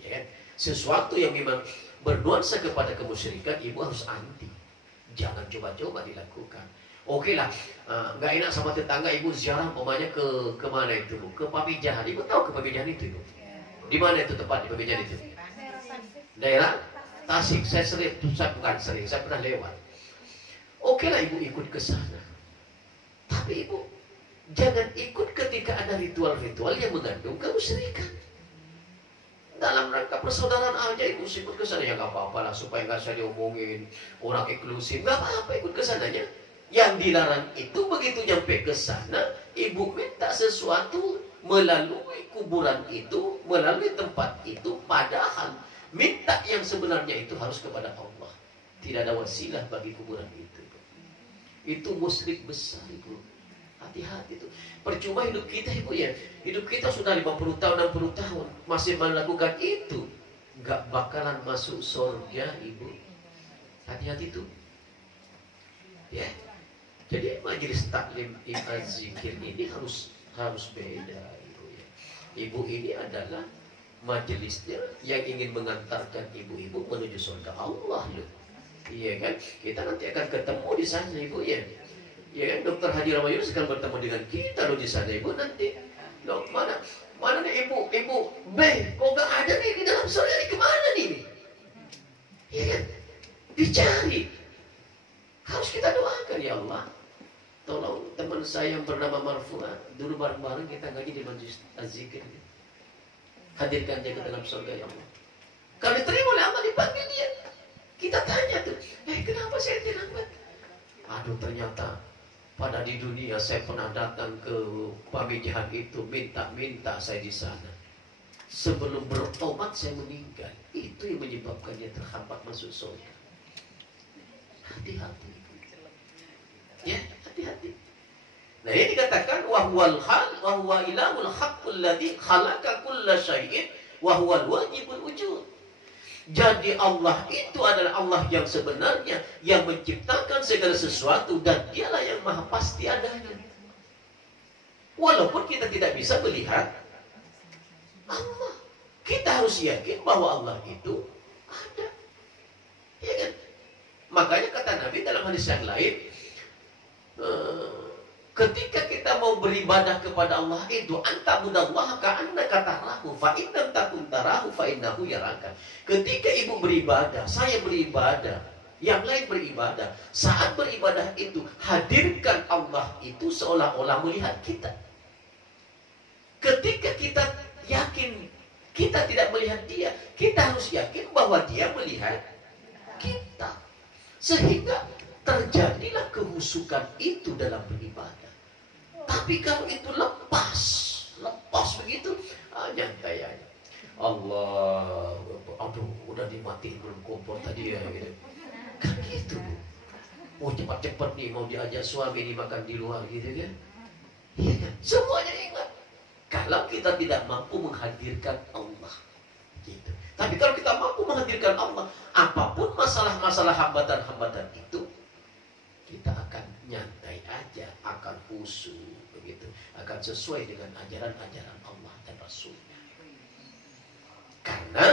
Ya kan? Sesuatu yang memang bernuansa kepada kemusyrikan, ibu harus anti. Jangan coba-coba dilakukan. Oke lah, nggak enak sama tetangga, ibu ziarah umpamanya ke mana itu Bu? Ke Pamijahan. Ibu tahu ke Pamijahan itu Ibu? Di mana itu tempat di Pamijahan itu? Daerah Tasik. Saya pernah lewat. Oke lah ibu ikut ke sana. Tapi ibu jangan ikut ketika ada ritual-ritual yang mengandung kemusyrikan. Dalam rangka persaudaraan aja ibu ikut ke sana, ya nggak apa-apa lah, supaya nggak saya diomongin orang eksklusif, nggak apa-apa ikut ke sananya. Yang dilarang itu begitu nyampe ke sana, ibu minta sesuatu melalui kuburan itu, melalui tempat itu, padahal minta yang sebenarnya itu harus kepada Allah. Tidak ada wasilah bagi kuburan itu. Itu musyrik besar, Ibu. Hati-hati itu. Percuma hidup kita, Ibu ya. Hidup kita sudah 50 tahun, 60 tahun masih melakukan itu, nggak bakalan masuk surga, Ibu. Hati-hati itu. Ya. Jadi majelis taklim zikir ini harus beda, Ibu ya. Ibu ini adalah majelisnya yang ingin mengantarkan ibu-ibu menuju surga Allah loh. Iya kan? Kita nanti akan ketemu di sana, Ibu ya. Iya kan? Dokter Haji Ramayus akan bertemu dengan kita loh di sana, Ibu nanti. Loh, mana nih ibu B? Kok nggak ada nih di dalam surga ini, kemana nih? Iya kan? Dicari. Harus kita doakan, ya Allah. Tolong teman saya yang bernama Marfuah, dulu bareng-bareng kita ngaji di majelis zikir. Hadirkan dia ke dalam surga, ya Allah. Kalau diterima oleh Allah, dipanggil dia. Kita tanya tuh, kenapa saya terlambat? Aduh, ternyata pada di dunia saya pernah datang ke pamijahan itu, minta saya di sana. Sebelum bertobat saya meninggal. Itu yang menyebabkan dia terhambat masuk surga. Hati-hati. Ya, hati-hati. Nah, ini dikatakan wahwal hal wahwa ilahul haqqul ladzi khalaqa kulla syai'in wa huwal wajibul wujud. Jadi Allah itu adalah Allah yang sebenarnya, yang menciptakan segala sesuatu, dan dialah yang maha pasti adanya. Walaupun kita tidak bisa melihat Allah, kita harus yakin bahwa Allah itu ada. Ya kan? Makanya kata Nabi dalam hadis yang lain, ketika kita mau beribadah kepada Allah itu, antabudallaha ka'annaka tarahu fa in lam takun tarahu fa innahu yaraka. Ketika ibu beribadah, saya beribadah, yang lain beribadah, saat beribadah itu hadirkan Allah itu seolah-olah melihat kita. Ketika kita yakin kita tidak melihat dia, kita harus yakin bahwa dia melihat kita. Sehingga terjadilah kehusukan itu dalam beribadah. Tapi kalau itu lepas begitu, nyantai aja. Allah, aduh, udah dimatiin belum kompor tadi ya, gitu. Kan gitu, Bu. Mau cepat-cepat nih, mau diajak suami dimakan di luar gitu kan. Iya kan? Semuanya ingat. Kalau kita tidak mampu menghadirkan Allah, gitu. Tapi kalau kita mampu menghadirkan Allah, apapun masalah-masalah hambatan-hambatan itu, kita akan nyantai aja, akan khusyuk begitu, akan sesuai dengan ajaran-ajaran Allah dan Rasulnya. Karena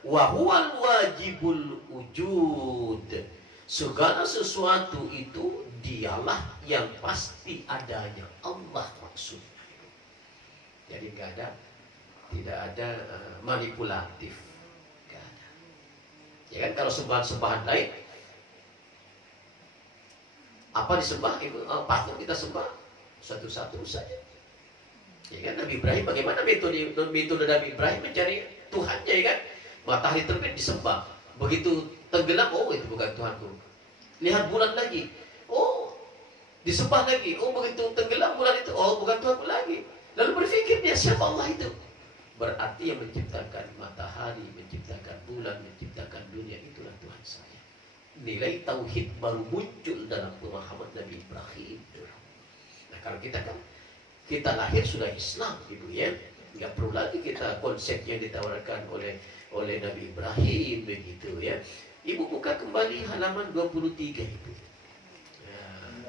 wahuwal wajibul wujud, segala sesuatu itu dialah yang pasti adanya Allah maksudnya. Jadi tidak ada manipulatif, nggak ada. Ya kan, kalau sembahan-sembahan lain, apa disembah, patung kita sembah satu-satu saja. Ya kan, Nabi Ibrahim, bagaimana metode Nabi Ibrahim mencari Tuhannya, ya kan? Matahari terbit disembah, begitu tenggelam, oh itu bukan Tuhanku. Lihat bulan lagi, oh disembah lagi, oh begitu tenggelam bulan itu, oh bukan Tuhanku lagi. Lalu berpikir dia, siapa Allah itu? Berarti yang menciptakan matahari, menciptakan bulan, menciptakan dunia, itulah Tuhan saya. Nilai tauhid baru muncul dalam pemahaman Nabi Ibrahim. Nah, kalau kita lahir sudah Islam, Ibu ya, nggak perlu lagi kita konsep yang ditawarkan oleh Nabi Ibrahim begitu ya. Ibu buka kembali halaman 23, Ibu. Nah,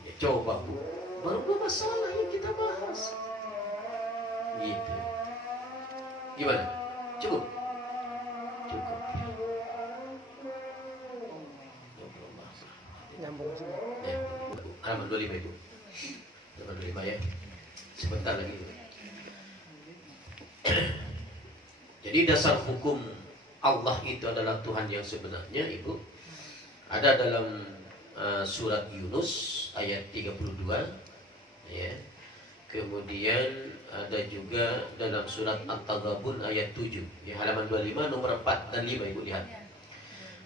23. Coba, Bu, baru 2 masalah yang kita bahas. Gitu. Gimana? Cukup? Cukup. Nyambung semua. Ya, halaman 25, Ibu. Halaman 25 ya. Sebentar lagi. Jadi dasar hukum Allah itu adalah Tuhan yang sebenarnya, Ibu, ada dalam surat Yunus ayat 32 ya. Kemudian ada juga dalam surat At-Taghabun ayat 7 ya, halaman 25, nomor 4 dan 5, Ibu lihat.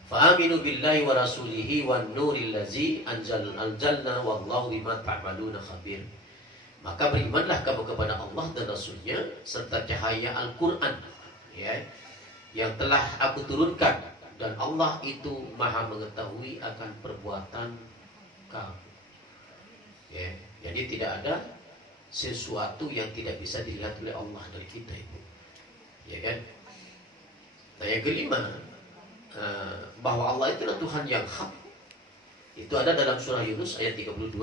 Fa'aminu billahi wa rasulihi wan nuril ladzi anzalna wallahu bima ta'maluna khabir. Maka berimanlah kamu kepada Allah dan Rasulnya serta cahaya Al-Quran ya, yang telah aku turunkan, Dan Allah itu maha mengetahui akan perbuatan kamu. Ya, jadi tidak ada sesuatu yang tidak bisa dilihat oleh Allah dari kita itu. Ya kan? Nah yang kelima, bahwa Allah itulah Tuhan yang hak. Itu ada dalam surah Yunus ayat 32.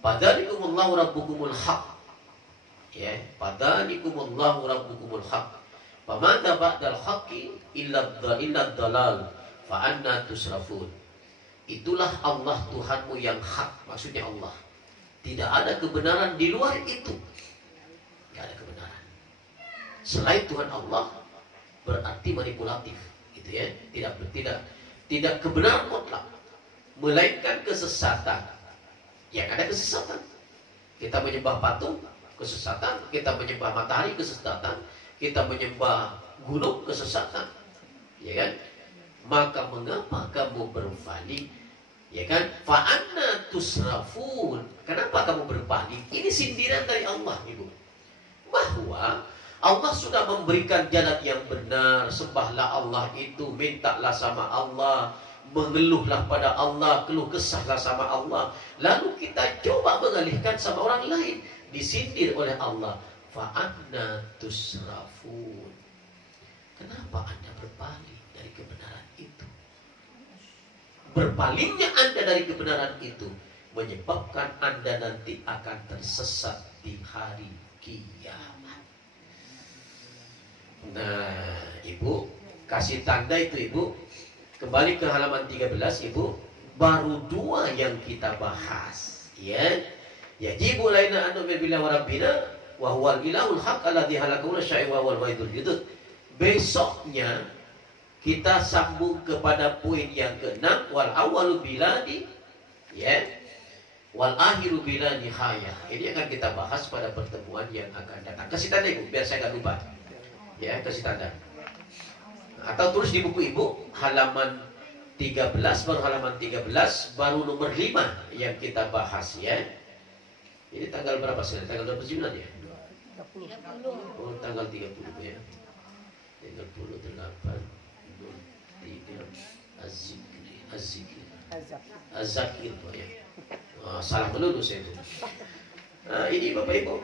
Padanikumullahu rabbukumul haq. Ya, padanikumullahu rabbukumul haq. Famada ba'dal haqqi illa dalal fa anna tusrafun. Itulah Allah Tuhanmu yang hak, maksudnya Allah. Tidak ada kebenaran di luar itu. Tidak ada kebenaran. Selain Tuhan Allah berarti manipulatif, gitu ya. Tidak kebenaran mutlak, melainkan kesesatan. Yang ada kesesatan. Kita menyembah patung, kesesatan. Kita menyembah matahari, kesesatan. Kita menyembah gunung, kesesatan. Ya kan? Maka mengapa kamu berpaling? Ya kan? Fa'anna tusrafun. Kenapa kamu berpaling? Ini sindiran dari Allah, Ibu. Bahwa Allah sudah memberikan jalan yang benar. Sembahlah Allah itu, mintalah sama Allah, mengeluhlah pada Allah, keluh kesahlah sama Allah. Lalu kita coba mengalihkan sama orang lain, disindir oleh Allah. Fa'anna tusrafun. Kenapa Anda berpaling dari kebenaran itu? Berpalingnya Anda dari kebenaran itu menyebabkan Anda nanti akan tersesat di hari kiamat. Nah, Ibu kasih tanda itu, Ibu. Kembali ke halaman 13, Ibu. Baru 2 yang kita bahas, ya. Yajibu laina anu billahi wa rabbina wa huwal ilahul haq alladzi halaqahu syai'a wal waidul judud. Besoknya kita sambung kepada poin yang ke-6, wal awwalu biladi, ya. Wal akhiru bila nihayah. Ini akan kita bahas pada pertemuan yang akan datang. Kasih tanda, Ibu, biar saya enggak lupa. Ya, kasih tanda. Atau tulis di buku Ibu halaman 13, baru halaman 13, baru nomor 5 yang kita bahas, ya. Ini tanggal berapa sih? Tanggal 29 ya? 30. Oh, tanggal 30 ya. 38 3 Az-Zakir ya. Salah melulu saya itu. Ini Bapak Ibu,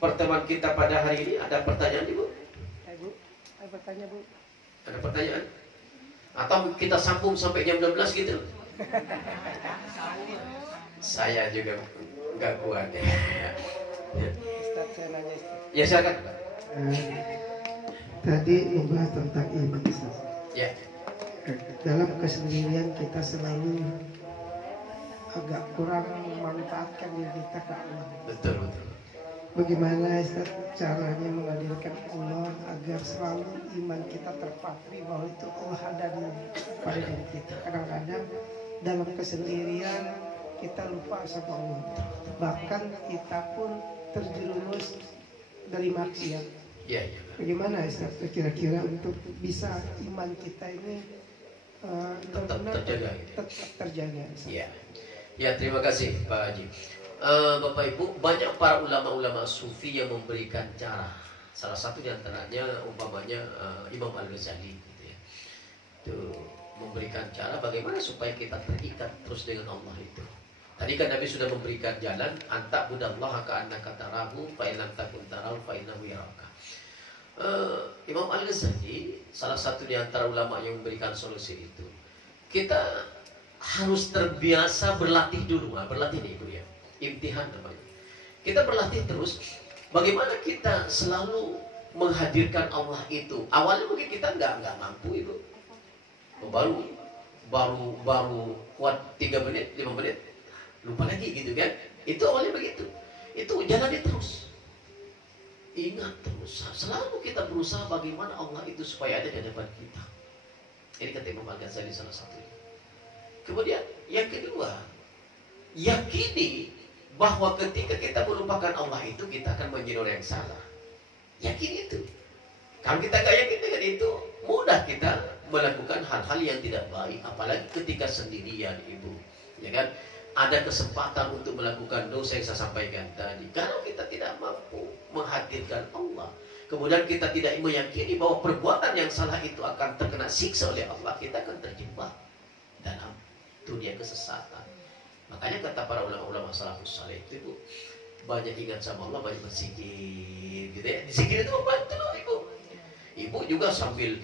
pertemuan kita pada hari ini ada pertanyaan, Ibu? Ada pertanyaan, Bu. Ada pertanyaan? Atau kita sambung sampai jam 12 gitu? Saya juga nggak kuat ya. Ustaz, saya nanya, Ustaz. Ya silakan. Tadi membahas tentang iman, Ustaz. Ya. Dalam kesendirian kita selalu agak kurang memanfaatkan diri kita ke Allah. Betul, betul. Bagaimana Ustaz caranya menghadirkan Allah agar selalu iman kita terpatri bahwa itu Allah ada pada diri kita. Kadang-kadang dalam kesendirian kita lupa sama Allah. Bahkan kita pun terjerumus dari maksiat. Ya, ya. Bagaimana Ustaz kira-kira untuk bisa iman kita ini Tetap terjaga, gitu. tetap terjaga, Ustaz? Ya. Ya, terima kasih Pak Haji. Bapak Ibu, banyak para ulama-ulama sufi yang memberikan cara. Salah satu di antaranya umpamanya Imam Al-Ghazali gitu ya. Itu memberikan cara bagaimana supaya kita terikat terus dengan Allah itu. Tadi kan Nabi sudah memberikan jalan, anta budallaha ka'annaka tarahu fa in lam takun tarahu fa innahu yaraka. Imam Al-Ghazali salah satu di antara ulama yang memberikan solusi itu. Kita harus terbiasa berlatih dulu, berlatih nih Ibu ya. Imtihan namanya. Kita berlatih terus bagaimana kita selalu menghadirkan Allah itu. Awalnya mungkin kita nggak mampu Ibu. Baru kuat 3 menit, 5 menit, lupa lagi gitu kan. Itu awalnya begitu. Itu jalani terus. Ingat terus, selalu kita berusaha bagaimana Allah itu supaya ada di hadapan kita. Ini kata Imam Al-Ghazali salah satunya. Kemudian yang kedua, yakini bahwa ketika kita melupakan Allah itu kita akan menjadi orang yang salah. Yakin itu. Kalau kita gak yakin dengan itu, mudah kita melakukan hal-hal yang tidak baik, apalagi ketika sendirian, Ibu. Ya kan? Ada kesempatan untuk melakukan dosa yang saya sampaikan tadi. Kalau kita tidak mampu menghadirkan Allah, kemudian kita tidak meyakini bahwa perbuatan yang salah itu akan terkena siksa oleh Allah, kita akan terjebak dalam dunia kesesatan. Makanya kata para ulama-ulama salafus saleh itu, Ibu, banyak ingat sama Allah, banyak berzikir gitu ya. Zikir itu membantu, Ibu. Ibu juga sambil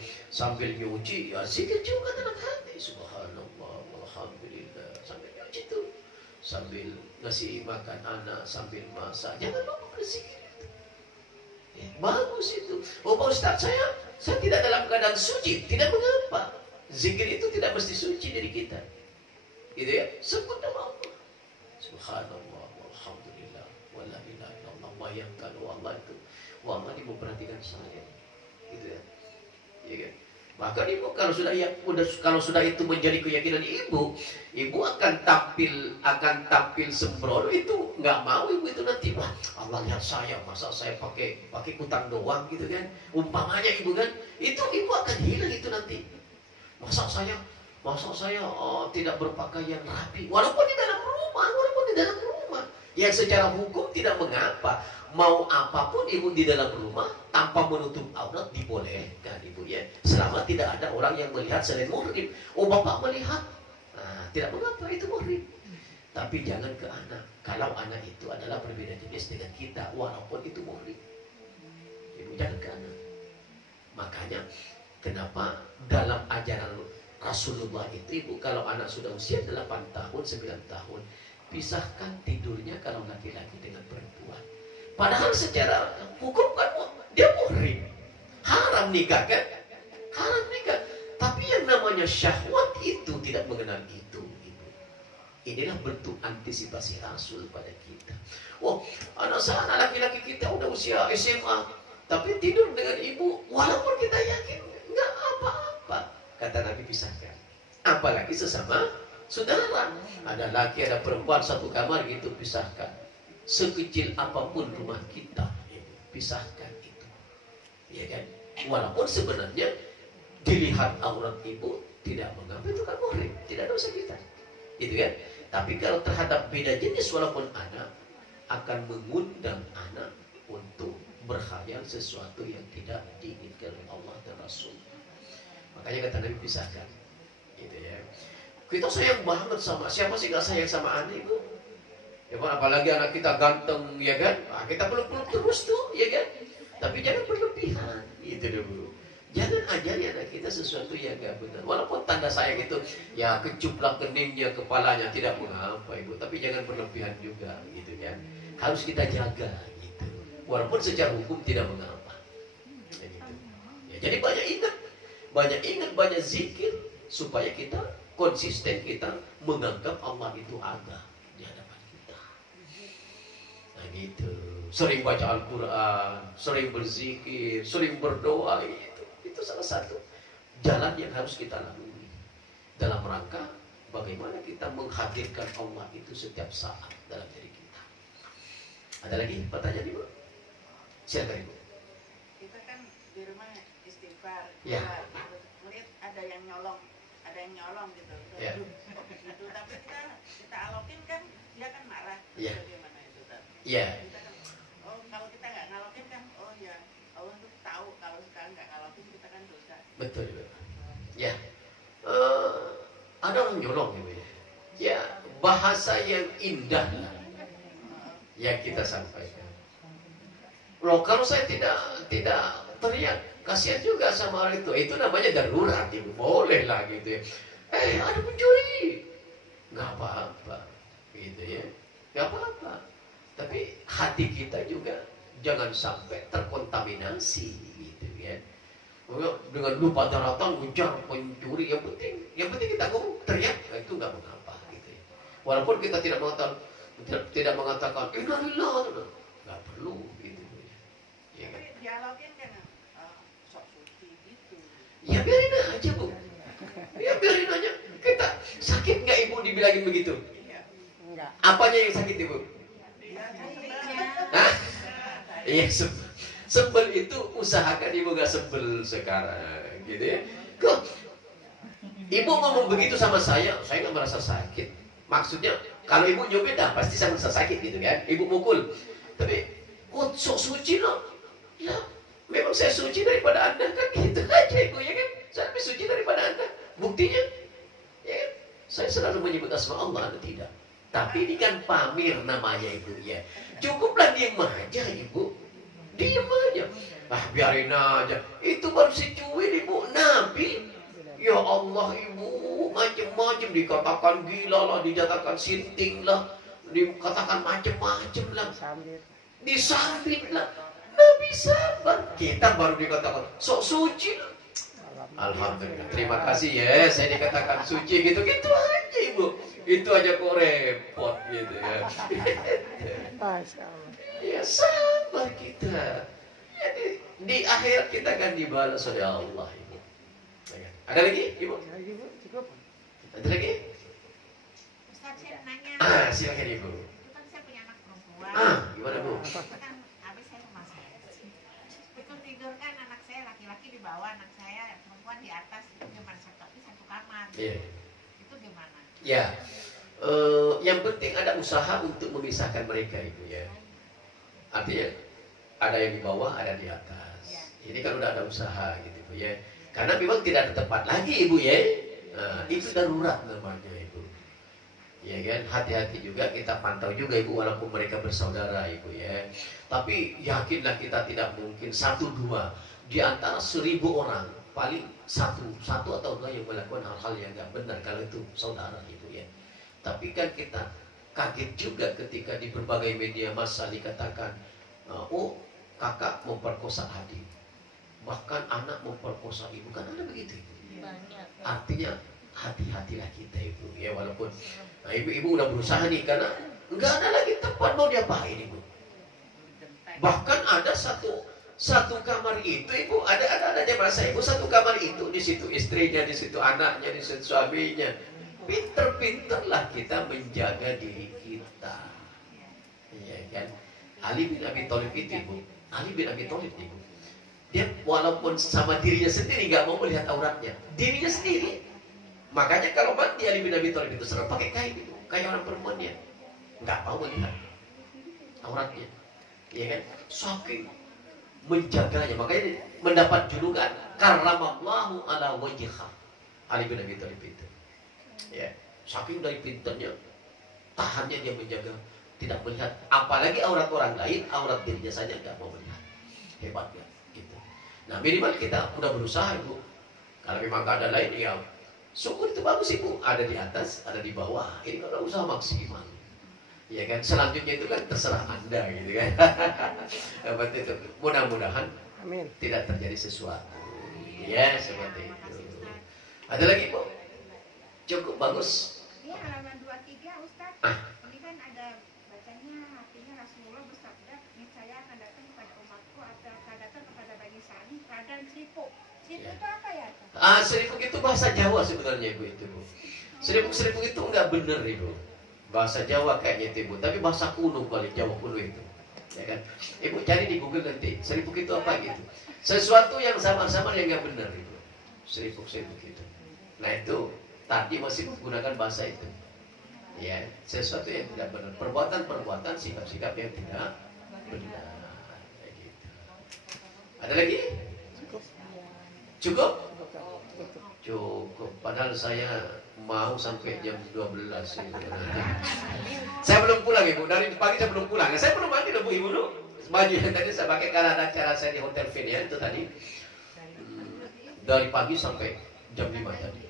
nyuci, ya zikir juga dalam hati. Subhanallah, alhamdulillah. Sambil nyuci itu, sambil ngasih makan anak, sambil masak. Jangan lupa berzikir itu. Ya, bagus itu. Oh Pak Ustaz, saya tidak dalam keadaan suci, tidak mengapa. Zikir itu tidak mesti suci dari kita. Gitu ya. Sebut nama Allah. Subhanallah, walhamdulillah, wala ilaha illallah. Bayangkan Allah itu, Allah ini memperhatikan saya. Gitu ya. Ya kan? Bahkan Ibu kalau sudah itu menjadi keyakinan Ibu akan tampil sembrono, itu nggak mau Ibu itu nanti, wah Allah lihat saya, masa saya pakai kutang doang gitu kan, umpamanya Ibu kan, itu Ibu akan hilang itu nanti. Masa saya tidak berpakaian rapi, walaupun di dalam rumah, yang secara hukum tidak mengapa. Mau apapun Ibu di dalam rumah tanpa menutup aurat dibolehkan Ibu ya, selama tidak ada orang yang melihat selain muhrim. Oh Bapak melihat, nah, tidak mengapa, itu muhrim. Tapi jangan ke anak. Kalau anak itu adalah berbeda jenis dengan kita, walaupun itu muhrim, Ibu jangan ke anak. Makanya kenapa dalam ajaran Rasulullah itu Ibu, kalau anak sudah usia 8 tahun, 9 tahun, pisahkan tidurnya kalau laki-laki dengan perempuan. Padahal secara hukum kan dia muhrim, haram nikah kan, haram nikah. Tapi yang namanya syahwat itu tidak mengenal itu, Ibu. Inilah bentuk antisipasi Rasul pada kita. Oh, anak laki-laki kita udah usia SMA, tapi tidur dengan ibu, walaupun kita yakin nggak apa-apa. Kata Nabi, pisahkan. Apalagi sesama saudara, ada laki ada perempuan satu kamar gitu, pisahkan. Sekecil apapun rumah kita, pisahkan itu, ya kan? Walaupun sebenarnya dilihat aurat Ibu tidak mengapa, itu kan muhrim, tidak dosa kita, gitu kan? Tapi kalau terhadap beda jenis, walaupun anak, akan mengundang anak untuk berkhayal sesuatu yang tidak diinginkan oleh Allah dan Rasul. Makanya kata Nabi, pisahkan, gitu ya. Kita sayang banget sama, siapa sih nggak sayang sama anak, Ibu? Ya kan, apalagi anak kita ganteng, ya kan? Nah, kita peluk-peluk terus tuh, ya kan? Tapi jangan berlebihan, gitu dulu. Jangan ajari anak kita sesuatu yang gak benar. Walaupun tanda sayang itu, ya kecuplak keningnya, kepalanya, tidak mengapa Ibu. Tapi jangan berlebihan juga, gitu kan? Harus kita jaga, gitu. Walaupun secara hukum tidak mengapa. Ya, gitu. Ya, jadi banyak zikir supaya kita konsisten, kita menganggap Allah itu ada di hadapan kita. Nah gitu. Sering baca Al-Quran, sering berzikir, sering berdoa, itu salah satu jalan yang harus kita lalui dalam rangka bagaimana kita menghadirkan Allah itu setiap saat dalam diri kita. Ada lagi pertanyaan Ibu? Silakan Ibu. Kita kan di rumah istighfar, ya. Melihat ada yang nyolong gitu. Ya. Gitu. Tapi kita alokin kan dia kan marah. Ya. Bagaimana itu? Iya. Kalau kita nggak ngalokin kan, oh ya Allah tuh tahu kalau sekarang nggak ngalokin kita kan dosa. Betul, Ibu. Ya. Ada orang nyolong Ibu ya. Ya, bahasa yang indah lah yang kita sampaikan. Loh, kalau saya tidak teriak, kasihan juga sama orang itu namanya darurat Ibu. Boleh lah gitu ya. Ada pencuri, nggak apa-apa gitu ya, nggak apa-apa. Tapi hati kita juga jangan sampai terkontaminasi gitu ya. Dengan lupa daratan ngejar pencuri, yang penting kita ngomong teriak, itu nggak mengapa gitu ya. Walaupun kita tidak mengatakan innalillah, nggak perlu gitu ya. Tapi dialogin kan sok suci gitu. Ya biarin aja Bu. Ya biarin aja. Kita sakit nggak Ibu dibilangin begitu? Enggak. Apanya yang sakit Ibu? Hah? Iya, sebel itu usahakan Ibu gak sebel sekarang, gitu ya. Kok Ibu ngomong begitu sama saya gak merasa sakit. Maksudnya kalau Ibu nyopet dah pasti saya merasa sakit gitu kan. Ibu mukul. Tapi kok sok suci loh. Ya, Memang saya suci daripada Anda kan gitu aja Ibu ya kan. Saya lebih suci daripada Anda. Buktinya ya kan? Saya selalu menyebut asma Allah, Anda tidak. Tapi ini kan pamir namanya Ibu ya. Cukuplah diam aja Ibu. Diam aja. Ah biarin aja. Itu baru si cuil Ibu. Nabi. Ya Allah Ibu. Macam-macam dikatakan gila lah. Dikatakan sinting lah. Dikatakan macam-macam lah. Disambit lah. Nabi sabar. Kita baru dikatakan sok suci lah. Alhamdulillah. Terima kasih ya. Saya dikatakan suci gitu-gitu aja Ibu. Itu aja kok repot gitu ya. Ya sabar kita. Jadi di akhir kita akan dibalas oleh Allah Ibu. Ada lagi Ibu? Ada lagi? Ustaz, saya nanya. Silakan Ibu. Itu kan saya punya anak perempuan. Gimana Bu? Itu kan habis saya rumah saya. Itu tidur kan anak saya laki-laki di bawah, anak saya perempuan di atas. Itu gimana satu kamar? Iya. Itu gimana? Ya. Yang penting ada usaha untuk memisahkan mereka Ibu ya. Artinya ada yang di bawah, ada di atas. Ya. Ini kan udah ada usaha gitu Ibu ya. Karena memang tidak ada tempat lagi Ibu ya. Itu darurat namanya Ibu. Ya kan, hati-hati juga kita pantau juga Ibu walaupun mereka bersaudara Ibu ya. Tapi yakinlah kita tidak mungkin 1-2 di antara 1000 orang paling satu atau 2 yang melakukan hal-hal yang nggak benar kalau itu saudara Ibu ya. Tapi kan kita kaget juga ketika di berbagai media massa dikatakan, oh kakak memperkosa adik, bahkan anak memperkosa ibu, kan ada begitu Ibu. Artinya hati-hatilah kita Ibu ya, walaupun ibu udah berusaha nih karena nggak ada lagi tempat mau diapain Ibu. Bahkan ada satu kamar itu Ibu, ada masa Ibu satu kamar itu, di situ istrinya, di situ anaknya, di situ suaminya. Pinter-pinterlah kita menjaga diri kita. Iya kan? Ali bin Abi Thalib itu Ibu, Ali bin Abi Thalib Ibu, dia walaupun sama dirinya sendiri nggak mau melihat auratnya, dirinya sendiri. Makanya kalau mati Ali bin Abi Thalib itu selalu pakai kain Ibu, kayak orang perempuannya, nggak mau melihat auratnya. Iya kan? Saking menjaganya, makanya mendapat julukan karramallahu ala wajhah Ali bin Abi Thalib itu. Ya, saking dari pintarnya, tahannya dia menjaga, tidak melihat apalagi aurat orang lain, aurat dirinya saja nggak mau melihat. Hebatnya gitu. Nah minimal kita udah berusaha Ibu. Kalau memang nggak ada lain ya syukur, itu bagus Ibu. Ada di atas, ada di bawah. Ini kalau usaha maksimal. Ya kan, selanjutnya itu kan terserah Anda gitu kan. Itu mudah-mudahan tidak terjadi sesuatu. Ya seperti itu. Ada lagi Bu? Cukup bagus. Ini halaman 23 Ustaz. Ini kan ada bacanya, artinya Rasulullah bersabda, "Niscaya akan datang kepada umatku atau akan datang kepada Bani Sa'di keadaan seripuk." Seripuk itu apa ya? Seripuk itu bahasa Jawa sebenarnya Ibu itu Bu. Seripuk itu enggak benar Ibu. Bahasa Jawa kayaknya itu Ibu, tapi bahasa kuno kali, Jawa kuno itu. Ya kan? Ibu cari di Google nanti, seripuk itu apa gitu. Sesuatu yang samar-samar yang enggak benar Ibu. Seripuk itu. Nah itu tadi masih menggunakan bahasa itu. Ya, sesuatu yang tidak benar, perbuatan-perbuatan, sikap-sikap yang tidak benar. Gitu. Ada lagi? Cukup? Cukup. Padahal saya mau sampai jam 12 gitu. Saya belum pulang Ibu, dari pagi saya belum pulang. Saya belum mandi loh Bu Ibu dulu. Baju yang tadi saya pakai karena ada acara saya di Hotel Vin ya, itu tadi. Dari pagi sampai jam 5 tadi.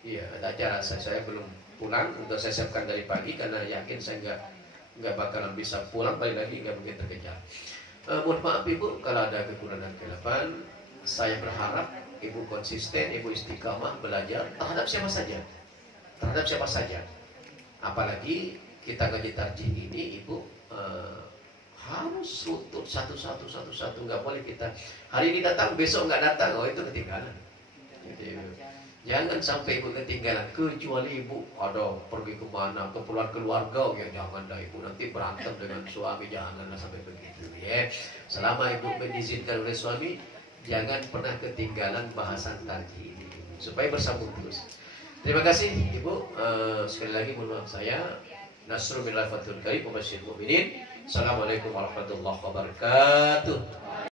Iya, ada acara saya belum pulang, untuk saya siapkan dari pagi karena yakin saya nggak bakalan bisa pulang, balik lagi nggak mungkin terkejar. Mohon maaf Ibu kalau ada kekurangan kelapan. Saya berharap Ibu konsisten, Ibu istiqamah belajar terhadap siapa saja. Apalagi kita ngaji tarjih ini Ibu harus runtut satu-satu, nggak boleh kita hari ini datang besok nggak datang, oh itu ketinggalan. Gitu. Jangan sampai Ibu ketinggalan, kecuali Ibu ada pergi kemana, keperluan keluarga, ya jangan dah Ibu, nanti berantem dengan suami, janganlah sampai begitu ya. Selama Ibu mengizinkan oleh suami, jangan pernah ketinggalan bahasan tarjih ini, supaya bersambung terus. Terima kasih Ibu. Sekali lagi mohon maaf saya. Nasrul minal fathul karim wa basyiril mu'minin. Assalamualaikum warahmatullahi wabarakatuh.